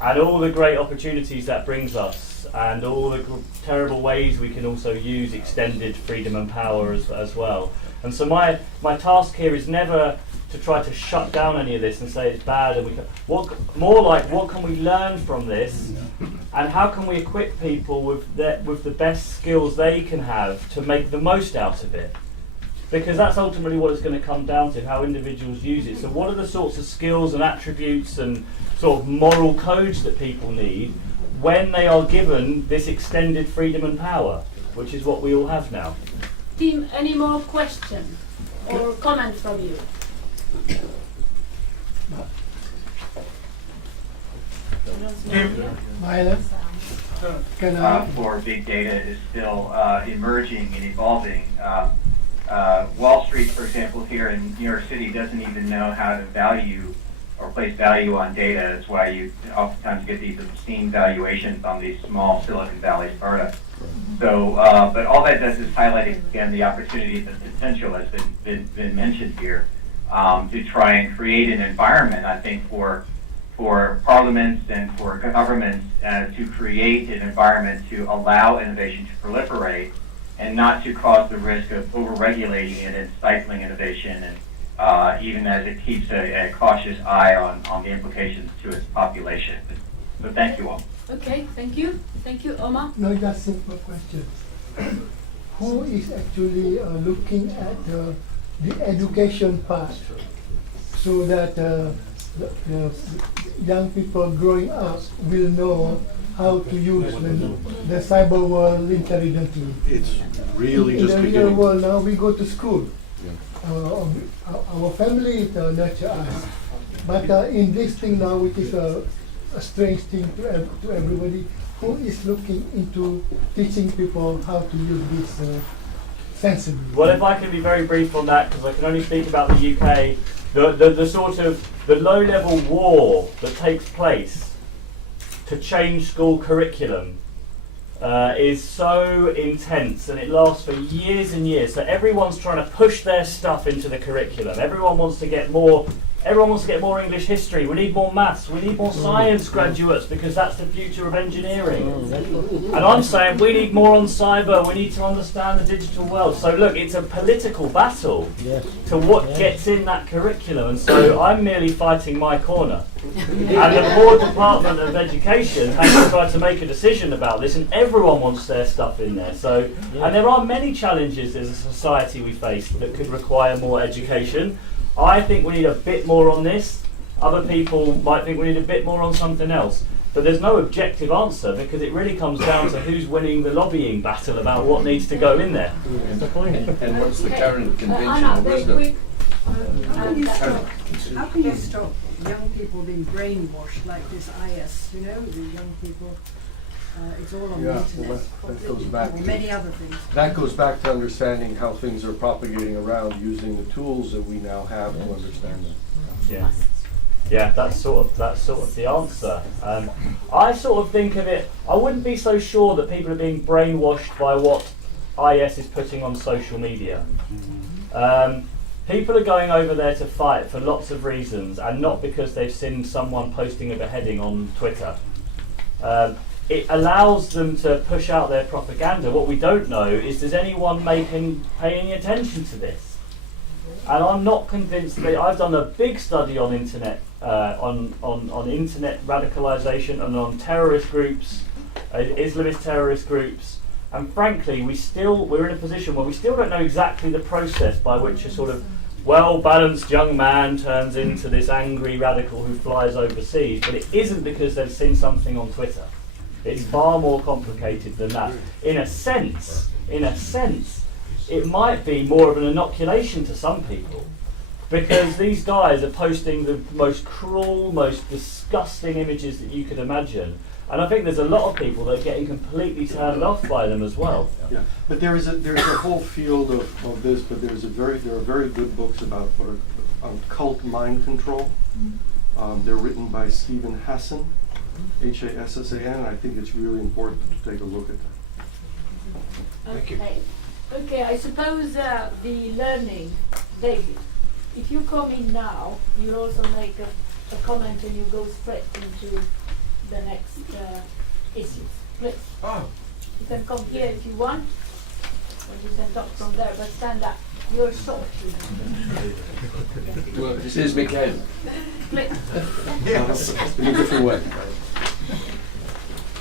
and all the great opportunities that brings us, and all the terrible ways we can also use extended freedom and power as well. And so my task here is never to try to shut down any of this and say it's bad, and what can we learn from this, and how can we equip people with the best skills they can have to make the most out of it, because that's ultimately what it's going to come down to, how individuals use it. So what are the sorts of skills and attributes and sort of moral codes that people need when they are given this extended freedom and power, which is what we all have now. Team, any more questions or comment from you? Myla, can I? For big data is still emerging and evolving. Wall Street, for example, here in New York City doesn't even know how to value or place value on data. That's why you oftentimes get these obscene valuations on these small Silicon Valley startups. So, but all that does is highlight again the opportunity, the potential has been mentioned here, to try and create an environment, I think, for parliaments and for governments to create an environment to allow innovation to proliferate and not to cause the risk of over-regulating it and stifling innovation, and even as it keeps a cautious eye on the implications to its population. So thank you all. Okay, thank you. Thank you, Omar. No, just simple questions. Who is actually looking at the education part so that the young people growing up will know how to use the cyber world intelligently? It's really in just the real beginning. world now we go to school. Our family nurture us. But in this thing now, which is a strange thing to everybody, who is looking into teaching people how to use this sensibly? Well, if I can be very brief on that, because I can only speak about the UK, the sort of the low-level war that takes place to change school curriculum is so intense, and it lasts for years and years. So everyone's trying to push their stuff into the curriculum. Everyone wants to get more. Everyone wants to get more English history. We need more maths. We need more science graduates, because that's the future of engineering. And I'm saying we need more on cyber. We need to understand the digital world. So look, it's a political battle to what gets in that curriculum. And so I'm merely fighting my corner. And the Board Department of Education has to try to make a decision about this, and everyone wants their stuff in there. So, and there are many challenges as a society we face that could require more education. I think we need a bit more on this. Other people might think we need a bit more on something else. But there's no objective answer, because it really comes down to who's winning the lobbying battle about what needs to go in there. And what's the current Anna, conventional very wisdom? quick. How can you stop young people being brainwashed like this IS, the young people It's all on Yeah, the internet. well, that goes back Or to- many other things. That goes back to understanding how things are propagating around using the tools that we now have to understand them. Yeah. Yeah, that's sort of the answer. I sort of think of it. I wouldn't be so sure that people are being brainwashed by what IS is putting on social media. People are going over there to fight for lots of reasons, and not because they've seen someone posting a beheading on Twitter. It allows them to push out their propaganda. What we don't know is, does anyone pay any attention to this? And I'm not convinced that I've done a big study on internet, on internet radicalization and on terrorist groups, Islamist terrorist groups. And frankly, we're in a position where we still don't know exactly the process by which a sort of well-balanced young man turns into this angry radical who flies overseas. But it isn't because they've seen something on Twitter. It's far more complicated than that. In a sense, it might be more of an inoculation to some people, because these guys are posting the most cruel, most disgusting images that you could imagine. And I think there's a lot of people that are getting completely turned off by them as well. Yeah, but there's a whole field of this, but there are very good books about what are cult mind control. They're written by Stephen Hassan, Hassan, and I think it's really important to take a look at that. Okay. Okay, I suppose the learning, David, if you come in now, you also make a comment and you go straight into the next issues. Please. Oh. You can come here if you want, or you can talk from there, but stand up. You're short. Well, this is Michael. Please. In a different way.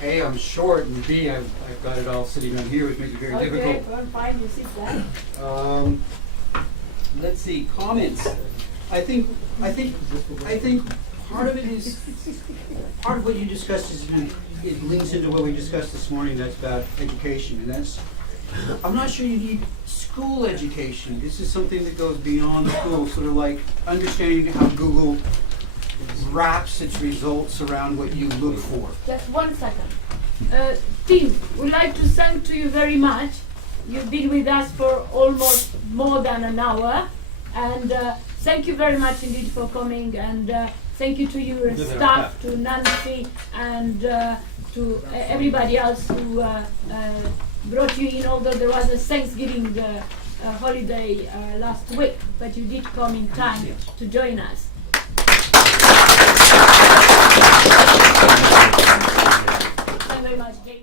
A, I'm short, and B, I've got it all sitting on here, which makes it very Okay, difficult. well, fine, you sit down. Let's see, comments. I think part of it is, part of what you discussed is, it links into what we discussed this morning, that's about education, and that's, I'm not sure you need school education. This is something that goes beyond school, sort of like understanding how Google wraps its results around what you look for. Just 1 second. Tim, we'd like to thank to you very much. You've been with us for almost more than an hour, and thank you very much indeed for coming, and thank you to your staff, to Nancy, and to everybody else who brought you in, although there was a Thanksgiving holiday last week, but you did come in time to join us. Thank you very much, Jamie.